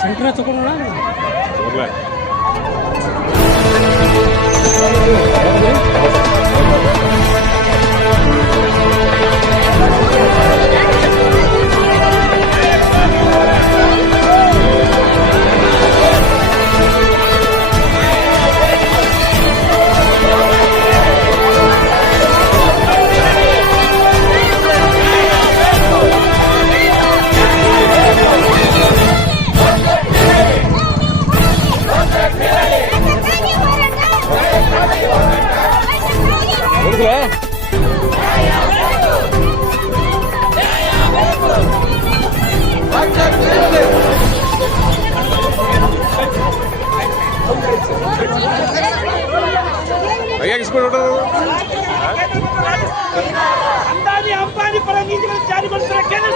ಸೆಂಟ್ರ ತಗೊಂಡ ಅಂದಾನಿ ಅಂಬಾನಿ ಪರ ನೀತಿಗಳನ್ನು ಜಾರಿಗೊಳಿಸಿದ ಕೇಂದ್ರ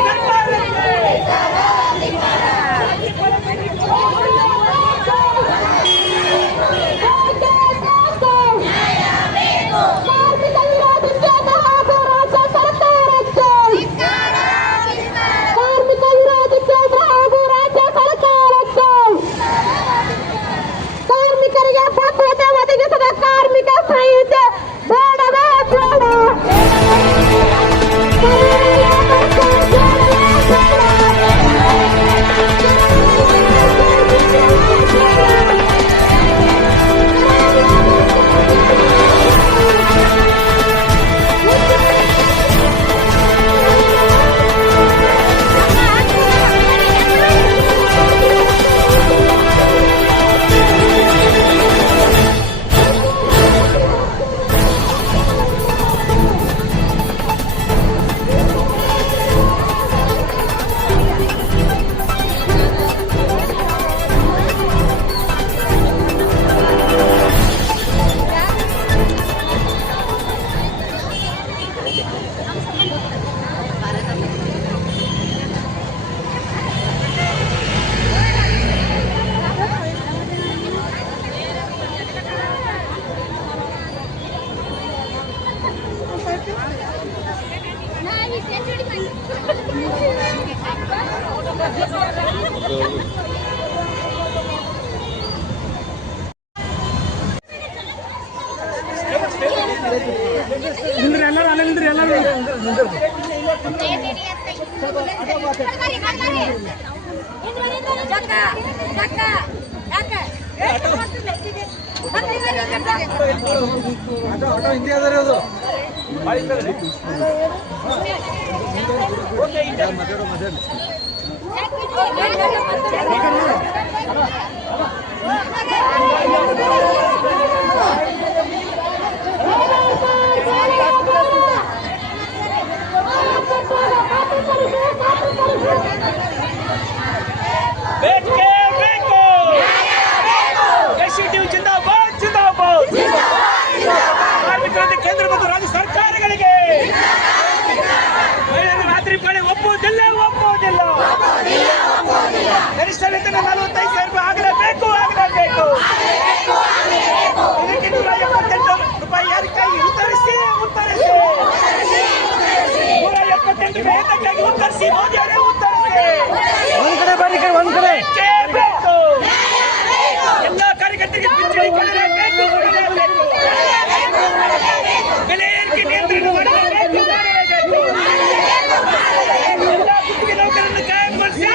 ಸರ್ಕಾರಕ್ಕೆ ಕೇಂದ್ರ ಮತ್ತು ರಾಜ್ಯ ಸರ್ಕಾರಗಳಿಗೆ ರಾತ್ರಿ ಪಾಳಿ ಒಪ್ಪುವುದಿಲ್ಲ ಗರಿಷ್ಠ ವೇತನ 45,000 ಆಗಲೇಬೇಕು ಇದಕ್ಕೆ 178 ರೂಪಾಯಿ ಯಾರಿಗಾಗಿ ಉತ್ತರಿಸಿ 178 ವೇತನಕ್ಕಾಗಿ ಉತ್ತರಿಸಿ ಮೋದಿ ಅವರೇ ಉತ್ತರಿಸಿ ಒಂದ್ ಕಡೆ ಎಲ್ಲ ಕಾರ್ಯಕರ್ತರಿಗೆ ಪಿಂಚಣಿ ಕೊಡಲೇಬೇಕು ಬೆಲೆ ಏರಿಕೆ ನಿಯಂತ್ರಣ ಮಾಡಲೇಬೇಕು ಎಲ್ಲ ಗುತ್ತಿಗೆ ನೌಕರರನ್ನು ಕಾಯಗೊಳಿಸಿ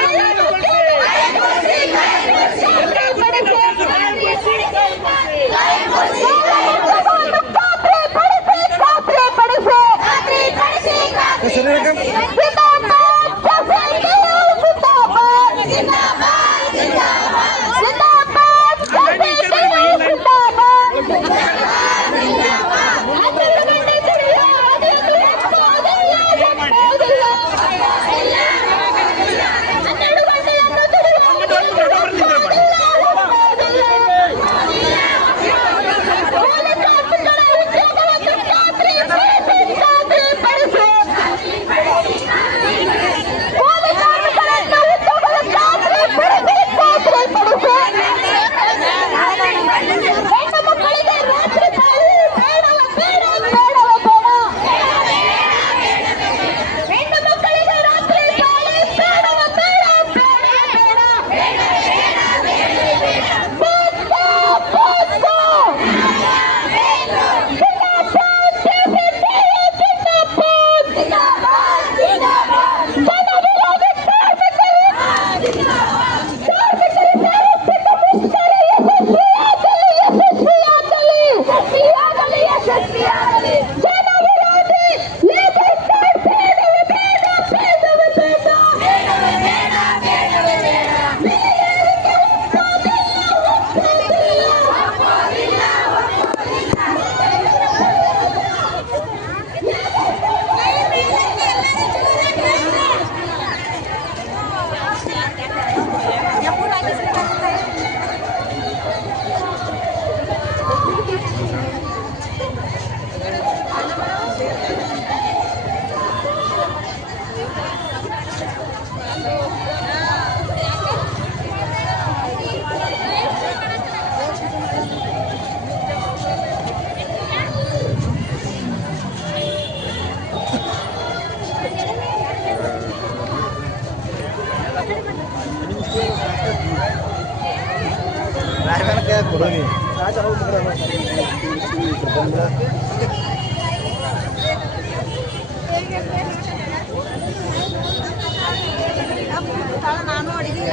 ನಾನು ಅಡಿಗೆ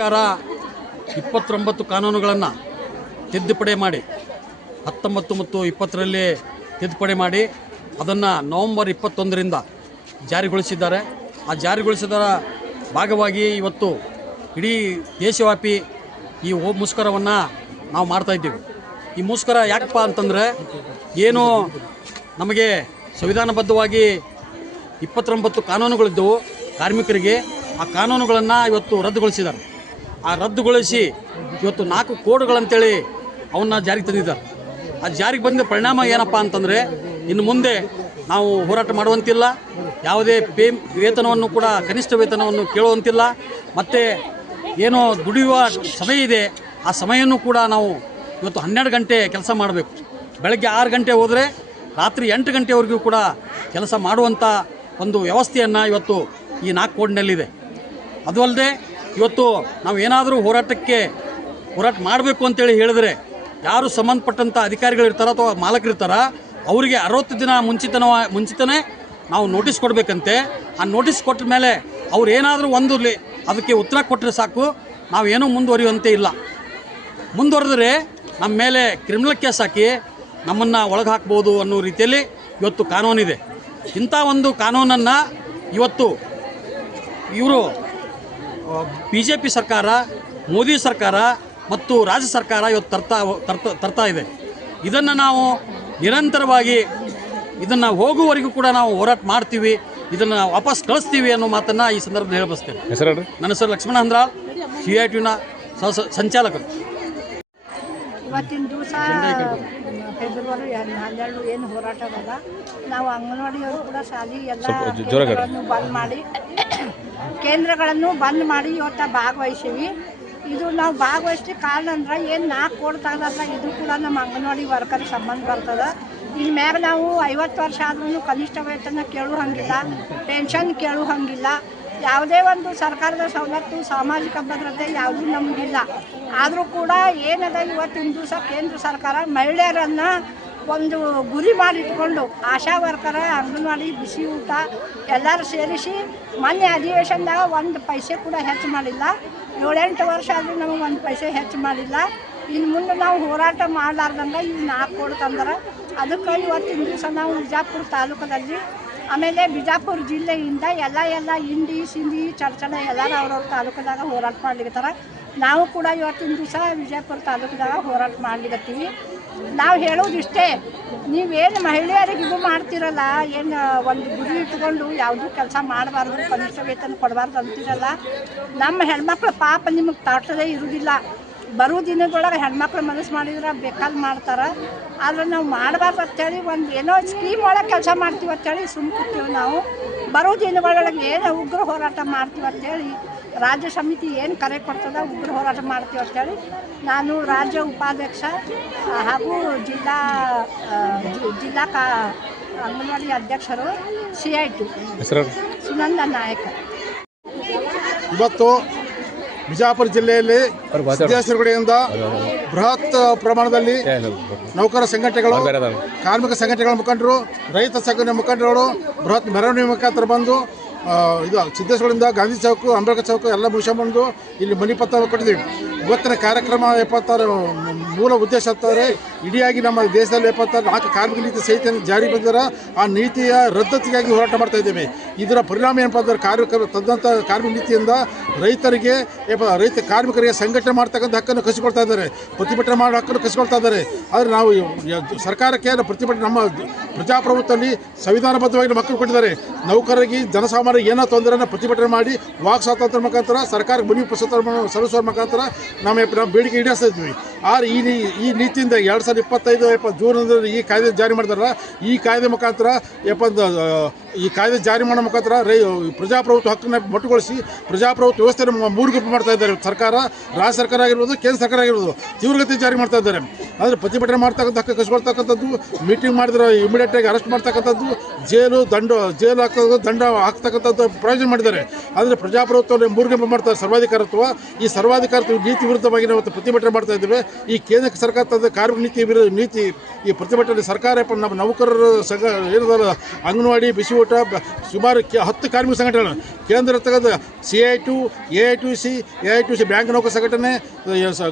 ಸರ್ಕಾರ 29 ಕಾನೂನುಗಳನ್ನು ತಿದ್ದುಪಡಿ ಮಾಡಿ 19 ಮತ್ತು 20ರಲ್ಲಿ ತಿದ್ದುಪಡಿ ಮಾಡಿ ಅದನ್ನು ನವೆಂಬರ್ 21ರಿಂದ ಜಾರಿಗೊಳಿಸಿದ್ದಾರೆ. ಆ ಜಾರಿಗೊಳಿಸಿದರ ಭಾಗವಾಗಿ ಇವತ್ತು ಇಡೀ ದೇಶವ್ಯಾಪಿ ಈ ಮುಷ್ಕರವನ್ನು ನಾವು ಮಾಡ್ತಾಯಿದ್ದೀವಿ. ಈ ಮುಷ್ಕರ ಯಾಕಪ್ಪ ಅಂತಂದರೆ ಏನು ನಮಗೆ ಸಂವಿಧಾನಬದ್ಧವಾಗಿ 29 ಕಾನೂನುಗಳಿದ್ದವು ಕಾರ್ಮಿಕರಿಗೆ. ಆ ಕಾನೂನುಗಳನ್ನು ಇವತ್ತು ರದ್ದುಗೊಳಿಸಿದ್ದಾರೆ. ಆ ರದ್ದುಗೊಳಿಸಿ ಇವತ್ತು 4 ಕೋಡ್ಗಳಂತೇಳಿ ಅವನ್ನ ಜಾರಿಗೆ ತಂದಿದ್ದಾರೆ. ಆ ಜಾರಿಗೆ ಬಂದ ಪರಿಣಾಮ ಏನಪ್ಪ ಅಂತಂದರೆ ಇನ್ನು ಮುಂದೆ ನಾವು ಹೋರಾಟ ಮಾಡುವಂತಿಲ್ಲ, ಯಾವುದೇ ವೇತನವನ್ನು ಕೂಡ ಕನಿಷ್ಠ ವೇತನವನ್ನು ಕೇಳುವಂತಿಲ್ಲ, ಮತ್ತು ಏನೋ ದುಡಿಯುವ ಸಮಯ ಇದೆ ಆ ಸಮಯವನ್ನು ಕೂಡ ನಾವು ಇವತ್ತು 12 ಗಂಟೆ ಕೆಲಸ ಮಾಡಬೇಕು. ಬೆಳಗ್ಗೆ 6 ಗಂಟೆ ಹೋದರೆ ರಾತ್ರಿ 8 ಗಂಟೆವರೆಗೂ ಕೂಡ ಕೆಲಸ ಮಾಡುವಂಥ ಒಂದು ವ್ಯವಸ್ಥೆಯನ್ನು ಇವತ್ತು ಈ 4 ಕೋಡ್ನಲ್ಲಿದೆ. ಅದು ಅಲ್ಲದೆ ಇವತ್ತು ನಾವು ಏನಾದರೂ ಹೋರಾಟ ಮಾಡಬೇಕು ಅಂತೇಳಿ ಹೇಳಿದ್ರೆ ಯಾರು ಸಂಬಂಧಪಟ್ಟಂಥ ಅಧಿಕಾರಿಗಳಿರ್ತಾರೋ ಅಥವಾ ಮಾಲಕರಿರ್ತಾರ ಅವರಿಗೆ 60 ದಿನ ಮುಂಚಿತನೇ ನಾವು ನೋಟಿಸ್ ಕೊಡಬೇಕಂತೆ. ಆ ನೋಟಿಸ್ ಕೊಟ್ಟ ಮೇಲೆ ಅವ್ರು ಏನಾದರೂ ಅದಕ್ಕೆ ಉತ್ತರ ಕೊಟ್ಟರೆ ಸಾಕು, ನಾವೇನೂ ಮುಂದುವರಿಯುವಂತೆ ಇಲ್ಲ. ಮುಂದುವರೆದ್ರೆ ನಮ್ಮ ಮೇಲೆ ಕ್ರಿಮಿನಲ್ ಕೇಸ್ ಹಾಕಿ ನಮ್ಮನ್ನು ಒಳಗೆ ಹಾಕ್ಬೋದು ಅನ್ನೋ ರೀತಿಯಲ್ಲಿ ಇವತ್ತು ಕಾನೂನಿದೆ. ಇಂಥ ಒಂದು ಕಾನೂನನ್ನು ಇವತ್ತು ಇವರು BJP ಸರ್ಕಾರ, ಮೋದಿ ಸರ್ಕಾರ ಮತ್ತು ರಾಜ್ಯ ಸರ್ಕಾರ ಇವತ್ತು ತರ್ತಾ ಇದೆ. ಇದನ್ನು ನಾವು ನಿರಂತರವಾಗಿ ಇದನ್ನು ಹೋಗುವವರೆಗೂ ಕೂಡ ನಾವು ಹೋರಾಟ ಮಾಡ್ತೀವಿ, ಇದನ್ನು ವಾಪಸ್ ಕಳಿಸ್ತೀವಿ ಅನ್ನೋ ಮಾತನ್ನು ಈ ಸಂದರ್ಭದಲ್ಲಿ ಹೇಳಬಯಸ್ತೇನೆ. ನನ್ನ ಹೆಸರು ಲಕ್ಷ್ಮಣ ಹಂದ್ರಾಳ್, CITನ ಸಂಚಾಲಕರು. ಇವತ್ತಿನ ದಿವಸ ಫೆಬ್ರವರಿ 12 ಏನು ಹೋರಾಟ ಅದಲ್ಲ, ನಾವು ಅಂಗನವಾಡಿಯವರು ಕೂಡ ಶಾಲೆ ಎಲ್ಲ ಕೇಂದ್ರಗಳನ್ನು ಬಂದ್ ಮಾಡಿ ಇವತ್ತು ಭಾಗವಹಿಸೀವಿ. ಇದು ನಾವು ಭಾಗವಹಿಸಿ ಕಾರಣ ಅಂದ್ರೆ ಏನು 4 ಕೋಡ್ ತೆಗೆದಲ್ಲ, ಇದು ಕೂಡ ನಮ್ಮ ಅಂಗನವಾಡಿ ವರ್ಕರ್ ಸಂಬಂಧ ಬರ್ತದೆ. ಇನ್ನು ಮ್ಯಾಗ ನಾವು 50 ವರ್ಷ ಆದ್ರೂ ಕನಿಷ್ಠ ವೇತನ ಕೇಳೋ ಹಂಗಿಲ್ಲ, ಪೆನ್ಷನ್ ಕೇಳೋ ಹಂಗಿಲ್ಲ, ಯಾವುದೇ ಒಂದು ಸರ್ಕಾರದ ಸವಲತ್ತು ಸಾಮಾಜಿಕ ಭದ್ರತೆ ಯಾವುದೂ ನಮಗಿಲ್ಲ. ಆದರೂ ಕೂಡ ಏನದ ಇವತ್ತಿನ ದಿವಸ ಕೇಂದ್ರ ಸರ್ಕಾರ ಮಹಿಳೆಯರನ್ನು ಒಂದು ಗುರಿ ಮಾಡಿಟ್ಕೊಂಡು ಆಶಾ ವರ್ಕರ, ಅಂಗನವಾಡಿ, ಬಿಸಿ ಊಟ ಎಲ್ಲರೂ ಸೇರಿಸಿ ಮೊನ್ನೆ ಅಧಿವೇಶನದಾಗ 1 ಪೈಸೆ ಕೂಡ ಹೆಚ್ಚು ಮಾಡಿಲ್ಲ. 7-8 ವರ್ಷ ಆದರೂ ನಮಗೆ 1 ಪೈಸೆ ಹೆಚ್ಚು ಮಾಡಿಲ್ಲ. ಇನ್ನು ಮುಂದೆ ನಾವು ಹೋರಾಟ ಮಾಡಲಾರ್ದಂಗೆ ಇವು 4 ಕೋಡ್ ತಂದ್ರೆ ಅದಕ್ಕೆ ಇವತ್ತಿನ ದಿವಸ ನಾವು ವಿಜಾಪುರ ತಾಲೂಕದಲ್ಲಿ, ಆಮೇಲೆ ಬಿಜಾಪುರ ಜಿಲ್ಲೆಯಿಂದ ಎಲ್ಲ ಇಂಡಿ, ಸಿಂಧಿ, ಚಡ್ಚಣ ಎಲ್ಲರೂ ಅವ್ರವ್ರ ತಾಲೂಕದಾಗ ಹೋರಾಟ ಮಾಡ್ಲಿಕ್ಕತ್ತಾರ. ನಾವು ಕೂಡ ಇವತ್ತಿನ ದಿವಸ ವಿಜಯಪುರ ತಾಲೂಕದಾಗ ಹೋರಾಟ ಮಾಡ್ಲಿಕ್ಕತ್ತೀವಿ. ನಾವು ಹೇಳೋದಿಷ್ಟೇ, ನೀವೇನು ಮಹಿಳೆಯರಿಗೆ ಇದು ಮಾಡ್ತಿರಲ್ಲ, ಏನು ಒಂದು ಗುರಿ ಇಟ್ಕೊಂಡು ಯಾವುದೂ ಕೆಲಸ ಮಾಡಬಾರ್ದು, ಕನಿಷ್ಠ ವೇತನ ಕೊಡಬಾರ್ದು ಅಂತಿರಲ್ಲ, ನಮ್ಮ ಹೆಣ್ಮಕ್ಳು ಪಾಪ ನಿಮಗೆ ತಾಟದೇ ಇರೋದಿಲ್ಲ. ಬರೋ ದಿನದೊಳಗೆ ಹೆಣ್ಮಕ್ಳು ಮನಸ್ಸು ಮಾಡಿದ್ರೆ ಬೇಕಾದ್ ಮಾಡ್ತಾರೆ. ಆದರೆ ನಾವು ಮಾಡಬಾರ್ದು ಅಂಥೇಳಿ ಒಂದು ಏನೋ ಸ್ಕೀಮ್ ಒಳಗೆ ಕೆಲಸ ಮಾಡ್ತೀವಿ ಅಂಥೇಳಿ ಕೂತೀವಿ. ನಾವು ಬರೋ ದಿನಗಳೊಳಗೆ ಏನು ಉಗ್ರ ಹೋರಾಟ ಮಾಡ್ತೀವಿ ಅಂಥೇಳಿ ರಾಜ್ಯ ಸಮಿತಿ ಏನು ಕರೆ ಕೊಡ್ತದೆ, ಉಗ್ರ ಹೋರಾಟ ಮಾಡ್ತೀವಿ ಅಂಥೇಳಿ ನಾನು ರಾಜ್ಯ ಉಪಾಧ್ಯಕ್ಷ ಹಾಗೂ ಜಿಲ್ಲಾ ಅಂಗನವಾಡಿ ಅಧ್ಯಕ್ಷರು CIT ಅನ್ನೋದು ನನ್ನ ನಾಯಕ. ಇವತ್ತು ಬಿಜಾಪುರ ಜಿಲ್ಲೆಯಲ್ಲಿ ಸಿದ್ದೇಶ್ವರಗುಡಿಯಿಂದ ಬೃಹತ್ ಪ್ರಮಾಣದಲ್ಲಿ ನೌಕರ ಸಂಘಟನೆಗಳು, ಕಾರ್ಮಿಕ ಸಂಘಟನೆಗಳ ಮುಖಂಡರು, ರೈತ ಸಂಘಟನೆ ಮುಖಂಡರುಗಳು ಬೃಹತ್ ಮೆರವಣಿಗೆ ಮುಖಾಂತರ ಬಂದು ಇದು ಸಿದ್ದೇಶ್ವರದಿಂದ ಗಾಂಧಿ ಚೌಕ, ಅಂಬೇಡ್ಕರ್ ಚೌಕ ಎಲ್ಲ ಮುಗಿಸ್ಕೊಂಡು ಇಲ್ಲಿ ಮಣಿಪತ್ರ ಕೊಟ್ಟಿದ್ದೀವಿ. ಇವತ್ತಿನ ಕಾರ್ಯಕ್ರಮ 76 ಮೂಲ ಉದ್ದೇಶ ಅಂತಾರೆ, ಇಡಿಯಾಗಿ ನಮ್ಮ ದೇಶದಲ್ಲಿ 74 ಕಾರ್ಮಿಕ ನೀತಿ ಸಹಿತ ಜಾರಿ ಬಂದರೆ ಆ ನೀತಿಯ ರದ್ದತಿಗಾಗಿ ಹೋರಾಟ ಮಾಡ್ತಾ ಇದ್ದೇವೆ. ಇದರ ಪರಿಣಾಮ ಏನಪ್ಪ ಅಂದರೆ ತದಂಥ ಕಾರ್ಮಿಕ ನೀತಿಯಿಂದ ರೈತರಿಗೆ ಕಾರ್ಮಿಕರಿಗೆ ಸಂಘಟನೆ ಮಾಡ್ತಕ್ಕಂಥ ಹಕ್ಕನ್ನು ಕಸಿಕೊಳ್ತಾ ಇದ್ದಾರೆ, ಪ್ರತಿಭಟನೆ ಮಾಡೋ ಹಕ್ಕನ್ನು ಕಸಿಕೊಳ್ತಾ ಇದ್ದಾರೆ. ಆದರೆ ನಾವು ಸರ್ಕಾರಕ್ಕೆ ಪ್ರತಿಭಟನೆ ನಮ್ಮ ಪ್ರಜಾಪ್ರಭುತ್ವದಲ್ಲಿ ಸಂವಿಧಾನಬದ್ಧವಾಗಿ ಮಕ್ಕಳು ಕೊಟ್ಟಿದ್ದಾರೆ. ನೌಕರರಿಗೆ ಜನಸಾಮಾನ್ಯರಿಗೆ ಏನೋ ತೊಂದರೆಯನ್ನು ಪ್ರತಿಭಟನೆ ಮಾಡಿ ವಾಕ್ ಸ್ವಾತಂತ್ರ್ಯ ಮುಖಾಂತರ ಸರ್ಕಾರಕ್ಕೆ ಮನವಿ ಪತ್ರ ಸಲ್ಲಿಸುವ ಮುಖಾಂತರ ನಾವು ಬೇಡಿಕೆ ಈಡೇರಿಸ್ತಾ ಇದ್ವಿ. ಆದರೆ ಈ ನೀತಿಯಿಂದ 2025 ಜೂನ್ನಲ್ಲಿ ಈ ಕಾಯ್ದೆ ಜಾರಿ ಮಾಡಿದಾರಲ್ಲ, ಈ ಕಾಯ್ದೆ ಮುಖಾಂತರ ಈ ಕಾಯ್ದೆ ಜಾರಿ ಮಾಡೋ ಮುಖಾಂತರ ಪ್ರಜಾಪ್ರಭುತ್ವ ಹಕ್ಕನ್ನು ಮೊಟ್ಟುಗೊಳಿಸಿ ಪ್ರಜಾಪ್ರಭುತ್ವ ವ್ಯವಸ್ಥೆಯನ್ನು ಮೂರು ಗುಂಪು ಮಾಡ್ತಾ ಇದ್ದಾರೆ. ಸರ್ಕಾರ, ರಾಜ್ಯ ಸರ್ಕಾರ ಆಗಿರ್ಬೋದು, ಕೇಂದ್ರ ಸರ್ಕಾರ ಆಗಿರ್ಬೋದು ತೀವ್ರಗತಿ ಜಾರಿ ಮಾಡ್ತಾ ಇದ್ದಾರೆ. ಆದರೆ ಪ್ರತಿಭಟನೆ ಮಾಡ್ತಕ್ಕಂಥ ಹಕ್ಕು ಕಸ್ಕೊಳ್ತಕ್ಕಂಥದ್ದು, ಮೀಟಿಂಗ್ ಮಾಡಿದ್ರೆ ಇಮಿಡಿಯೇಟಾಗಿ ಅರೆಸ್ಟ್ ಮಾಡ್ತಕ್ಕಂಥದ್ದು, ಜೈಲು ಹಾಕ್ತಕ್ಕಂಥ ದಂಡ ಹಾಕ್ತಕ್ಕಂಥದ್ದು ಪ್ರಯೋಜನ ಮಾಡಿದ್ದಾರೆ. ಆದರೆ ಪ್ರಜಾಪ್ರಭುತ್ವವನ್ನು ಮೂರು ಗುಂಪು ಮಾಡ್ತಾರೆ ಸರ್ವಾಧಿಕಾರತ್ವ. ಈ ಸರ್ವಾಧಿಕಾರತ್ವ ನೀತಿ ವಿರುದ್ಧವಾಗಿ ನಾವು ಪ್ರತಿಭಟನೆ ಮಾಡ್ತಾ ಇದ್ದೇವೆ. ಈ ಕೇಂದ್ರ ಸರ್ಕಾರ ತಂದ ಕಾರ್ಮಿಕ ನೀತಿ ಈ ಪ್ರತಿಭಟನೆ ಸರ್ಕಾರ ನಮ್ಮ ನೌಕರರ ಸಂಘ ಏನದಲ್ಲ, ಅಂಗನವಾಡಿ, ಬಿಸಿ ಊಟ, ಸುಮಾರು 10 ಕಾರ್ಮಿಕ ಸಂಘಟನೆಗಳು ಕೇಂದ್ರ ತಗದ CI2, AITUC, ಬ್ಯಾಂಕ್ ನೌಕರ ಸಂಘಟನೆ,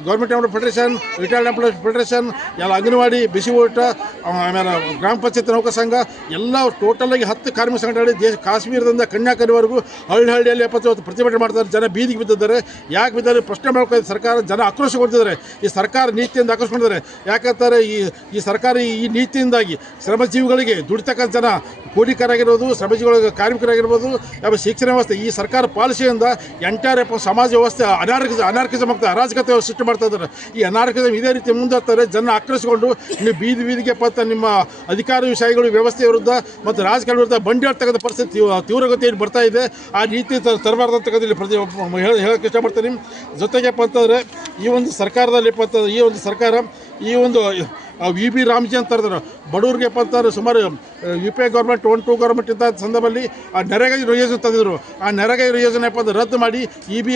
government employ federation, retired employ federation, ಎಲ್ಲ ಅಂಗನವಾಡಿ, ಬಿಸಿ ಊಟ, ಆಮೇಲೆ ಗ್ರಾಮ ಪಂಚಾಯತ್ ನೌಕರ ಸಂಘ ಎಲ್ಲ ಟೋಟಲಾಗಿ 10 ಕಾರ್ಮಿಕ ಸಂಘಟನೆಗಳು ಕಾಶ್ಮೀರದಿಂದ ಕನ್ಯಾಕುಮಾರಿವರೆಗೂ ಹಳ್ಳಿಯಲ್ಲಿ ಪ್ರತಿಭಟನೆ ಮಾಡ್ತಾರೆ. ಜನ ಬೀದಿಗೆ ಬಿದ್ದಿದ್ದಾರೆ. ಯಾಕೆ ಬಿದ್ದರೆ ಪ್ರಶ್ನೆ ಮಾಡ್ಕೊಂಡು ಸರ್ಕಾರ ಜನ ಆಕ್ರೋಶಗೊಂಡಿದ್ದಾರೆ. ಈ ಸರ್ಕಾರ ನೀತಿಯಿಂದ ಆಕ್ರೋಶಗೊಂಡಿದ್ದಾರೆ. ಯಾಕಂತಾರೆ ಈ ಸರ್ಕಾರ ಈ ನೀತಿಯಿಂದಾಗಿ ಶ್ರಮಜೀವಿಗಳಿಗೆ ದುಡಿತಕ್ಕಂಥ ಜನ ಕೂಲಿಕರಾಗಿರ್ಬೋದು, ಶ್ರಮಜೀವಿಗಳಿಗೆ ಕಾರ್ಮಿಕರಾಗಿರ್ಬೋದು, ಶಿಕ್ಷಣ ವ್ಯವಸ್ಥೆ ಈ ಸರ್ಕಾರ ಪಾಲಿಸಿಯಿಂದ ಎಂಟೈರ್ ಸಮಾಜ ವ್ಯವಸ್ಥೆ ಅನಾರ್ಕಿಸಮ್ ಆಗ್ತದೆ, ಅರಾಜಕತೆ ಸೃಷ್ಟಿ ಮಾಡ್ತಾ ಇದ್ದಾರೆ. ಈ ಅನಾರ್ಕಿಸಮ್ ಇದೇ ರೀತಿ ಮುಂದಾಗ್ತಾರೆ. ಜನ ಆಕ್ರೋಶಗೊಂಡು ನೀವು ಬೀದಿಗೆ ನಿಮ್ಮ ಅಧಿಕಾರಶಾಹಿಗಳು ವ್ಯವಸ್ಥೆ ವಿರುದ್ಧ ಮತ್ತು ರಾಜಕಾರಣ ವಿರುದ್ಧ ಬಂಡಿ ಆಡ್ತಕ್ಕಂಥ ಪರಿಸ್ಥಿತಿ ತೀವ್ರಗತಿಯಲ್ಲಿ ಬರ್ತಾ ಇದೆ. ಆ ನೀತಿ ತರಬಾರ್ದಂತಕ್ಕಂಥ ಇಲ್ಲಿ ಹೇಳಕ್ಕೆ ಇಷ್ಟಪಡ್ತೀನಿ. ಜೊತೆಗೆ ಅಂತಂದರೆ ಈ ಒಂದು ಸರ್ಕಾರದಲ್ಲಿ ಈ ಒಂದು VB ರಾಮ್ಜಿ ಅಂತ ಇರ್ತಾರೆ ಬಡವ್ರಿಗೆ ಅಂತಂದ್ರೆ ಸುಮಾರು UPA ಗೌರ್ಮೆಂಟ್ 1-2 ಗೌರ್ಮೆಂಟ್ ಇದ್ದ ಸಂದರ್ಭದಲ್ಲಿ ಆ ನರೇಗಾ ಯೋಜನೆ ತಂದಿದ್ರು. ಆ ನರೇಗಾ ಯೋಜನೆ ರದ್ದು ಮಾಡಿ EB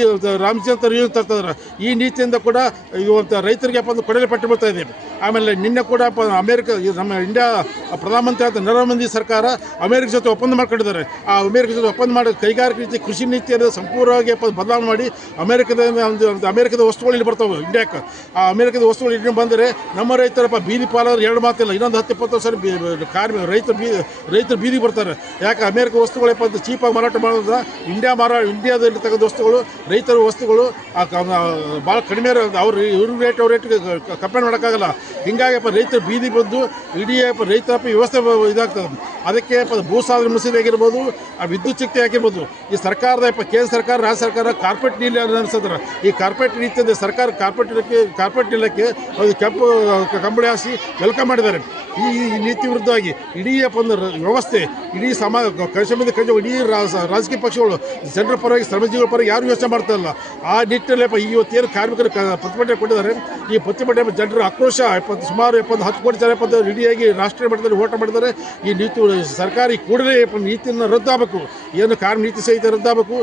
ರಾಮ್ಜಿ ಅಂತ ಯೋಜನೆ ತರ್ತಿದ್ದಾರೆ. ಈ ನೀತಿಯಿಂದ ಕೂಡ ಇವತ್ತು ರೈತರಿಗೆ ಕೊಡಲಿ ಪಟ್ಟಿ ಬರ್ತಾ ಇದೆ. ಆಮೇಲೆ ನಿನ್ನೆ ಕೂಡ ನಮ್ಮ ಇಂಡಿಯಾ ಪ್ರಧಾನಮಂತ್ರಿ ಆದ ನರೇಂದ್ರ ಮೋದಿ ಸರ್ಕಾರ ಅಮೇರಿಕ ಜೊತೆ ಒಪ್ಪಂದ ಮಾಡ್ಕೊಂಡಿದ್ದಾರೆ. ಆ ಅಮೇರಿಕ ಜೊತೆ ಒಪ್ಪಂದ ಮಾಡಿ ಕೈಗಾರಿಕೆ ನೀತಿ, ಕೃಷಿ ನೀತಿಯನ್ನು ಸಂಪೂರ್ಣವಾಗಿ ಬದಲಾವಣೆ ಮಾಡಿ ಅಮೇರಿಕದ ವಸ್ತುಗಳು ಇಲ್ಲಿ ಬರ್ತಾವೆ ಇಂಡಿಯಾಕ್ಕೆ. ಆ ಅಮೇರಿಕದ ವಸ್ತುಗಳು ಇಲ್ಲಿ ಬಂದರೆ ನಮ್ಮ ರೈತರ ಬೀದಿ ಪಾಲಾದ್ರೆ 2 ಮಾತಿಲ್ಲ, ಇನ್ನೊಂದು 10-20 ವರ್ಷ ರೈತರು ಬೀದಿಗೆ ಬರ್ತಾರೆ. ಯಾಕೆ ಅಮೇರಿಕ ವಸ್ತುಗಳು ಚೀಪಾಗಿ ಮಾರಾಟ ಮಾಡೋದ ಇಂಡಿಯಾದಲ್ಲಿ ತಗೊಂಡ ವಸ್ತುಗಳು, ರೈತರ ವಸ್ತುಗಳು ಭಾಳ ಕಡಿಮೆ ಇವ್ರ ರೇಟ್ಗೆ ಕಂಪೇರ್ ಮಾಡೋಕ್ಕಾಗಲ್ಲ. ಹೀಗಾಗಿ ರೈತರು ಬೀದಿಗೆ ಬಂದು ಇಡೀ ರೈತ ವ್ಯವಸ್ಥೆ ಇದಾಗ್ತದೆ. ಅದಕ್ಕೆ ಭೂಸಾಧನೆ ಮಸೂದೆ ಆಗಿರ್ಬೋದು, ಆ ವಿದ್ಯುತ್ ಶಕ್ತಿ ಆಗಿರ್ಬೋದು, ಈ ಸರ್ಕಾರದ ಕೇಂದ್ರ ಸರ್ಕಾರ, ರಾಜ್ಯ ಸರ್ಕಾರ ಕಾರ್ಪೊರೇಟ್ ನೀತಿ ನಡೆಸಿದ್ರೆ ಈ ಕಾರ್ಪೊರೇಟ್ ನೀತಿಯಿಂದ ಸರ್ಕಾರ ಕಾರ್ಪೊರೇಟ್ ನಿಲ್ಲಕ್ಕೆ ಕೆಂಪು ಕಂಬಳಿ ಹಾಸಿ ವೆಲ್ಕಮ್ ಮಾಡಿದ್ದಾರೆ. ಈ ನೀತಿ ವಿರುದ್ಧವಾಗಿ ಇಡೀ ವ್ಯವಸ್ಥೆ, ಇಡೀ ಸಮಾಜ ಇಡೀ ರಾಜಕೀಯ ಪಕ್ಷಗಳು ಜನರ ಪರವಾಗಿ, ಶ್ರಮಜೀವಿಗಳ ಪರವಾಗಿ ಯಾರು ಯೋಚನೆ ಮಾಡ್ತಾ ಇಲ್ಲ. ಆ ನಿಟ್ಟಿನಲ್ಲಿ ಇವತ್ತೇನು ಕಾರ್ಮಿಕರು ಪ್ರತಿಭಟನೆ ಕೊಟ್ಟಿದ್ದಾರೆ, ಈ ಪ್ರತಿಭಟನೆ ಜನರ ಆಕ್ರೋಶ ಸುಮಾರು 10 ಕೋಟಿ ಜನ ಇಡೀಯಾಗಿ ರಾಷ್ಟ್ರೀಯ ಮಟ್ಟದಲ್ಲಿ ಹೋರಾಟ ಮಾಡಿದ್ದಾರೆ. ಈ ನೀತಿ ಸರ್ಕಾರ ಕೂಡಲೇ ನೀತಿಯನ್ನು ರದ್ದಾಗಬೇಕು. ಏನು ಕಾರ್ಮಿಕ ನೀತಿ ಸಹಿತ ರದ್ದಾಗಬೇಕು.